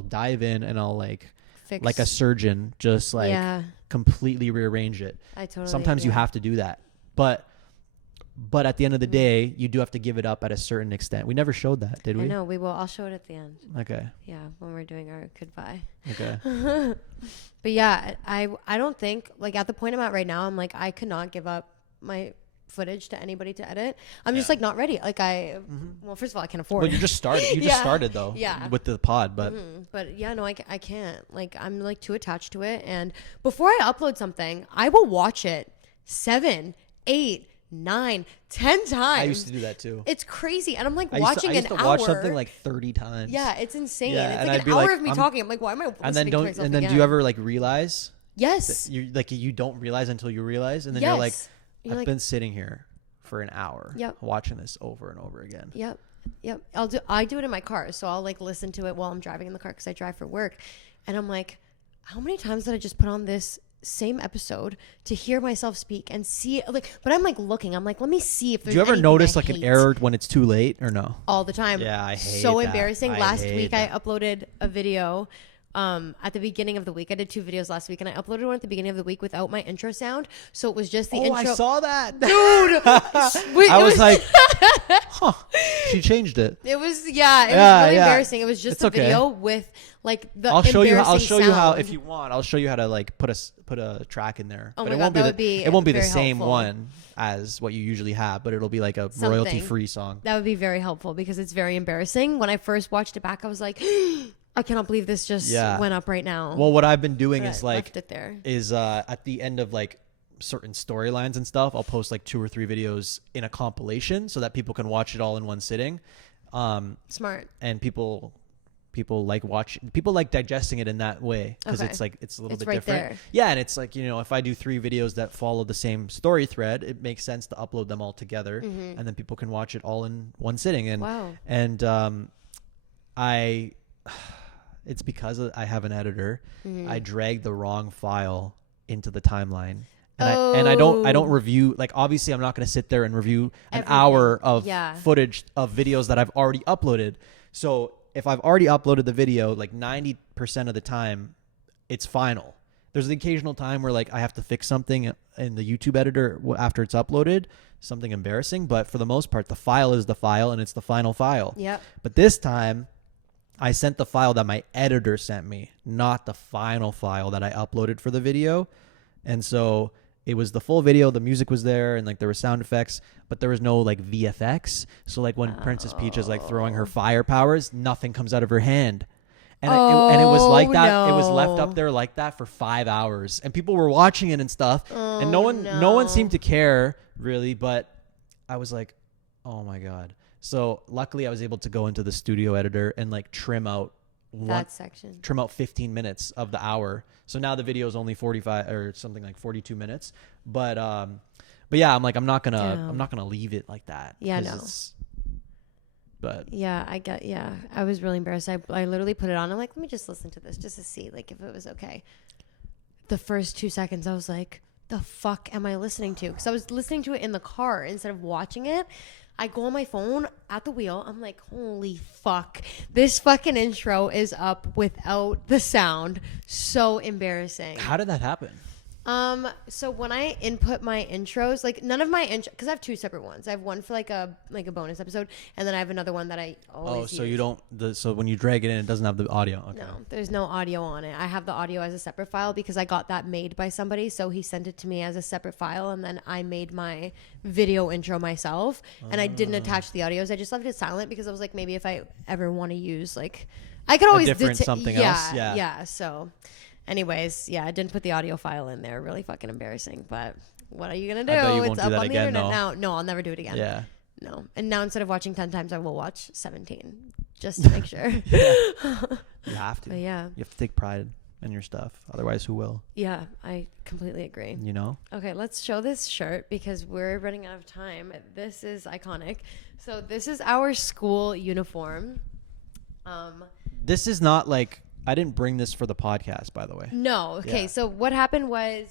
dive in and I'll like fix, like a surgeon, just like completely rearrange it. I totally Sometimes you agree. have to do that. But at the end of the day, you do have to give it up at a certain extent. We never showed that, did we? I know, we will. I'll show it at the end. Okay. Yeah, when we're doing our goodbye. Okay. But yeah, I don't think, like at the point I'm at right now, I'm like, I could not give up my footage to anybody to edit. I'm just like not ready. Like well, first of all, I can't afford Well, it. you just started. You just started though. Yeah. With the pod, but But yeah, no, I can't. Like I'm like too attached to it. And before I upload something, I will watch it 7, 8, 9, 10 times. I used to do that too. It's crazy. And I'm like I watching used to an hour. watch something like 30 times. Yeah, it's insane. Yeah, It's and like I'd be an hour like, of me I'm- talking. I'm like, why am I listening to myself and then again? do you ever like realize Yes. that you don't realize until you realize, and then Yes. you're like, You're I've like- been sitting here for an hour Yep. watching this over and over again. Yep. I do it in my car. So I'll like listen to it while I'm driving in the car because I drive for work. And I'm like, how many times did I just put on this same episode to hear myself speak and see like, but I'm like looking, I'm like, let me see if Do there's you ever anything notice I like an hate. error when it's too late or no? All the time. Yeah, I hate so that. embarrassing. I Last hate week that. I uploaded a video at the beginning of the week. I did 2 videos last week and I uploaded one at the beginning of the week without my intro sound. So it was just the intro. I saw that. Dude. Wait, I it was like, huh, she changed it. It was it was really embarrassing. It was just It's a okay. video with like the I'll show you embarrassing how sound. if you want. I'll show you how to like put a track in there. Oh but my it God, won't be that the, would be it won't be the very same helpful. one as what you usually have, but it'll be like a Something. royalty free song. That would be very helpful because it's very embarrassing. When I first watched it back, I was like, I cannot believe this just went up right now. Well, what I've been doing But is I like left it there. at the end of like certain storylines and stuff, I'll post like 2 or 3 videos in a compilation so that people can watch it all in one sitting. Smart. And people like digesting it in that way because Okay. it's like it's a little It's bit right different. there. Yeah, and it's like, you know, if I do 3 videos that follow the same story thread, it makes sense to upload them all together, and then people can watch it all in one sitting. And Wow. and it's because I have an editor. I drag the wrong file into the timeline. And I don't review, like, obviously I'm not going to sit there and review an Everything. hour of Yeah. footage of videos that I've already uploaded. So if I've already uploaded the video, like 90% of the time it's final. There's the occasional time where like I have to fix something in the YouTube editor after it's uploaded, something embarrassing, but for the most part the file is the file and it's the final file. Yep. But this time I sent the file that my editor sent me, not the final file that I uploaded for the video. And so it was the full video, the music was there, and like there were sound effects, but there was no like VFX. So like when Princess Peach is like throwing her fire powers, nothing comes out of her hand. And, it was like that. no. It was left up there like that for 5 hours, and people were watching it and stuff. And no one seemed to care really, but I was like, oh my God. So luckily I was able to go into the studio editor and like trim out That section. 15 minutes of the hour. So now the video is only 45 or something like 42 minutes. But yeah, I'm like, I'm not gonna leave it like that. Yeah, 'cause no. it's- But Yeah, I was really embarrassed. I literally put it on. I'm like, let me just listen to this just to see like if it was okay. The first 2 seconds, I was like, the fuck am I listening to? Because I was listening to it in the car instead of watching it. I go on my phone at the wheel. I'm like, holy fuck. This fucking intro is up without the sound. So embarrassing. how did that happen? So when I input my intros, like none of my intro, because I have 2 separate ones. I have one for like a bonus episode, and then I have another one that I always So use. you don't. So when you drag it in, it doesn't have the audio. Okay. No, there's no audio on it. I have the audio as a separate file because I got that made by somebody. So he sent it to me as a separate file, and then I made my video intro myself. And I didn't attach the audios. I just left it silent because I was like, maybe if I ever want to use like, I could always different something else? Yeah. Yeah. So Anyways, yeah, I didn't put the audio file in there. Really fucking embarrassing. But what are you gonna do? I bet you It's won't do up that on the again, internet no. now. No, I'll never do it again. Yeah. No. And now instead of watching 10 times, I will watch 17 just to make sure. You have to. But yeah. You have to take pride in your stuff. Otherwise, who will? Yeah, I completely agree. You know? Okay, let's show this shirt because we're running out of time. This is iconic. So this is our school uniform. This is not like, I didn't bring this for the podcast, by the way. No. Okay, Yeah. so what happened was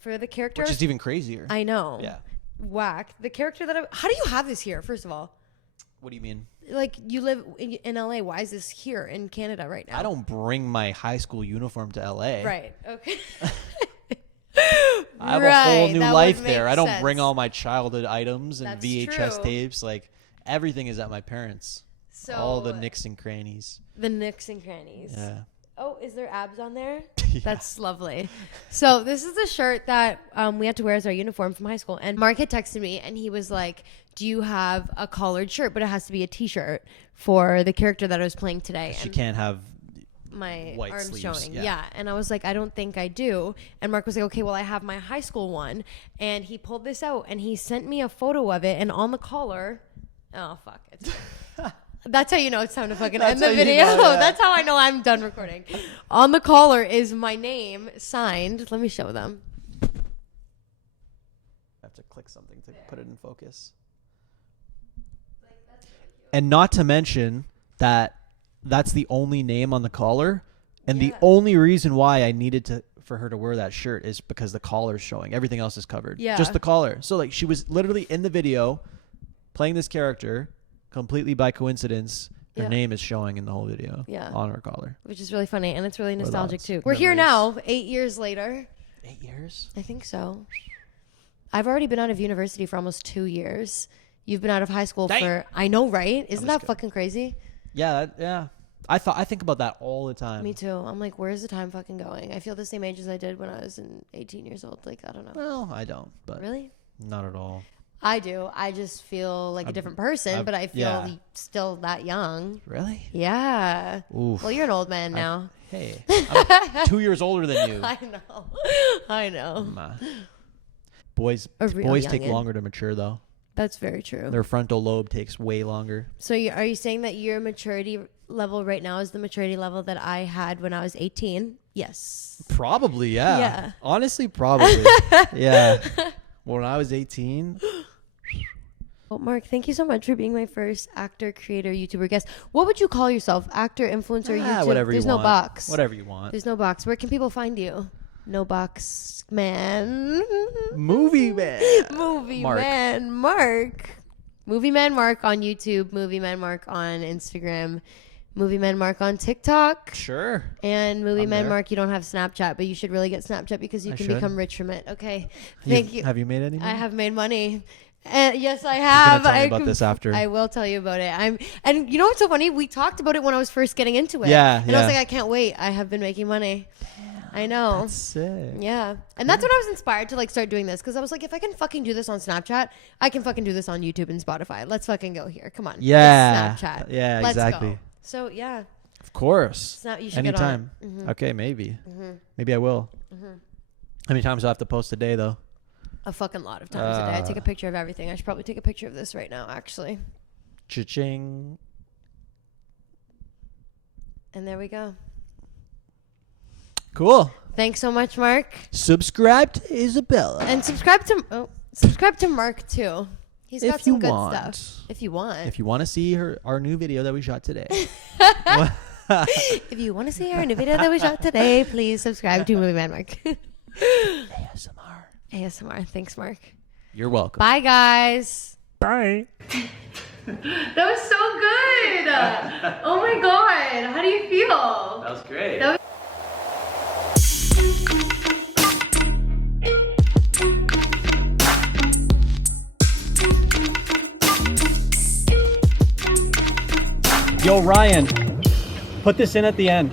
for the character. Which is even crazier. I know. Yeah. Whack. The character that how do you have this here, first of all? What do you mean? Like, you live in LA. Why is this here in Canada right now? I don't bring my high school uniform to LA. Right. Okay. I have a whole new that life would make there. I don't sense. bring all my childhood items and That's VHS true. tapes. Like, everything is at my parents'. So All the nicks and crannies. The nicks and crannies. Yeah. Oh, is there abs on there? Yeah. That's lovely. So this is the shirt that we had to wear as our uniform from high school. And Mark had texted me and he was like, do you have a collared shirt? But it has to be a t-shirt for the character that I was playing today. She And can't have my white arms sleeves, showing. yeah. Yeah. And I was like, I don't think I do. And Mark was like, okay, well, I have my high school one. And he pulled this out and he sent me a photo of it. And on the collar, oh, fuck it. That's how you know it's time to fucking end the video. That's how I know I'm done recording. On the collar is my name signed. Let me show them. I have to click something to put it in focus. And not to mention that that's the only name on the collar. And the only reason why I needed for her to wear that shirt is because the collar's showing. Everything else is covered. Yeah. Just the collar. So like she was literally in the video playing this character completely by coincidence. Her Yeah. name is showing in the whole video. Yeah. On her collar. Which is really funny. And it's really nostalgic lots too. of We're here memories. now, 8 years later. 8 years? I think so. I've already been out of university for almost 2 years. You've been out of high school Dang. for, I know, right? Isn't was that good. fucking crazy? Yeah. Yeah. I think about that all the time. Me too. I'm like, where's the time fucking going? I feel the same age as I did when I was 18 years old. Like, I don't know. Well, I don't, but Really? not at all. I do. I just feel like a different person, but I feel yeah. still that young. Really? Yeah. Oof. Well, you're an old man now. Hey, I'm 2 years older than you. I know. I know. Boys A real boys take youngin'. longer to mature though. That's very true. Their frontal lobe takes way longer. So are you saying that your maturity level right now is the maturity level that I had when I was 18? Yes. Probably, yeah. Yeah. Honestly, probably. Yeah. When I was 18, Well, Mark, thank you so much for being my first actor, creator, YouTuber guest. What would you call yourself? Actor, influencer, YouTube? whatever There's you no want. box. Whatever you want. There's no box. Where can people find you? No box, man. Movie man. Movie Mark. Man Mark. Movie Man Mark on YouTube. Movie Man Mark on Instagram. Movie Man Mark on TikTok. Sure. And Movie I'm Man there. Mark, you don't have Snapchat, but you should really get Snapchat because you I can should. become rich from it. Okay. Thank you. Have you made any? I have made money. Yes, I have. tell me I about this after. I will tell you about it. And you know what's so funny? We talked about it when I was first getting into it. Yeah, And I was yeah. like, I can't wait. I have been making money. I know. That's sick. Yeah. And that's when I was inspired to like start doing this because I was like, if I can fucking do this on Snapchat, I can fucking do this on YouTube and Spotify. Let's fucking go here. Come on. Yeah. It's Snapchat. Yeah, Let's exactly. Go. So yeah. Of course. You should Anytime. get on it. Okay, maybe. Maybe I will. How many times do I have to post a day though? A fucking lot of times a day. I take a picture of everything. I should probably take a picture of this right now, actually. Cha-ching. And there we go. Cool. Thanks so much, Mark. Subscribe to Isabella. And subscribe to Mark too. He's got If some you good want. stuff. If you want. If you want to see our new video that we shot today. If you want to see our new video that we shot today, please subscribe to Movie Man Mark. ASMR. Thanks, Mark. You're welcome. Bye, guys. Bye. That was so good. Oh my god. How do you feel? That was great. That was- Yo, Ryan, put this in at the end.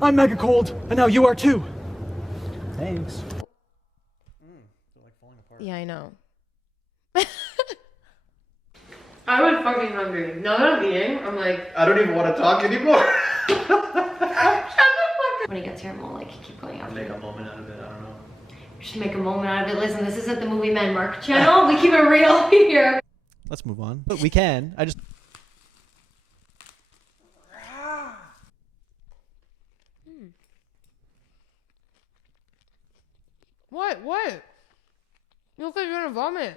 I'm mega cold, and now you are too. Thanks. Yeah, I know. I was fucking hungry. Now that I'm eating, I'm like, I don't even want to talk anymore. When he gets here, I'm gonna like keep going after. Make a moment out of it. I don't know. Just make a moment out of it. Listen, this isn't the MovieManMark channel. We keep it real here. Let's move on. But we can. I just. What? You look like you're gonna vomit.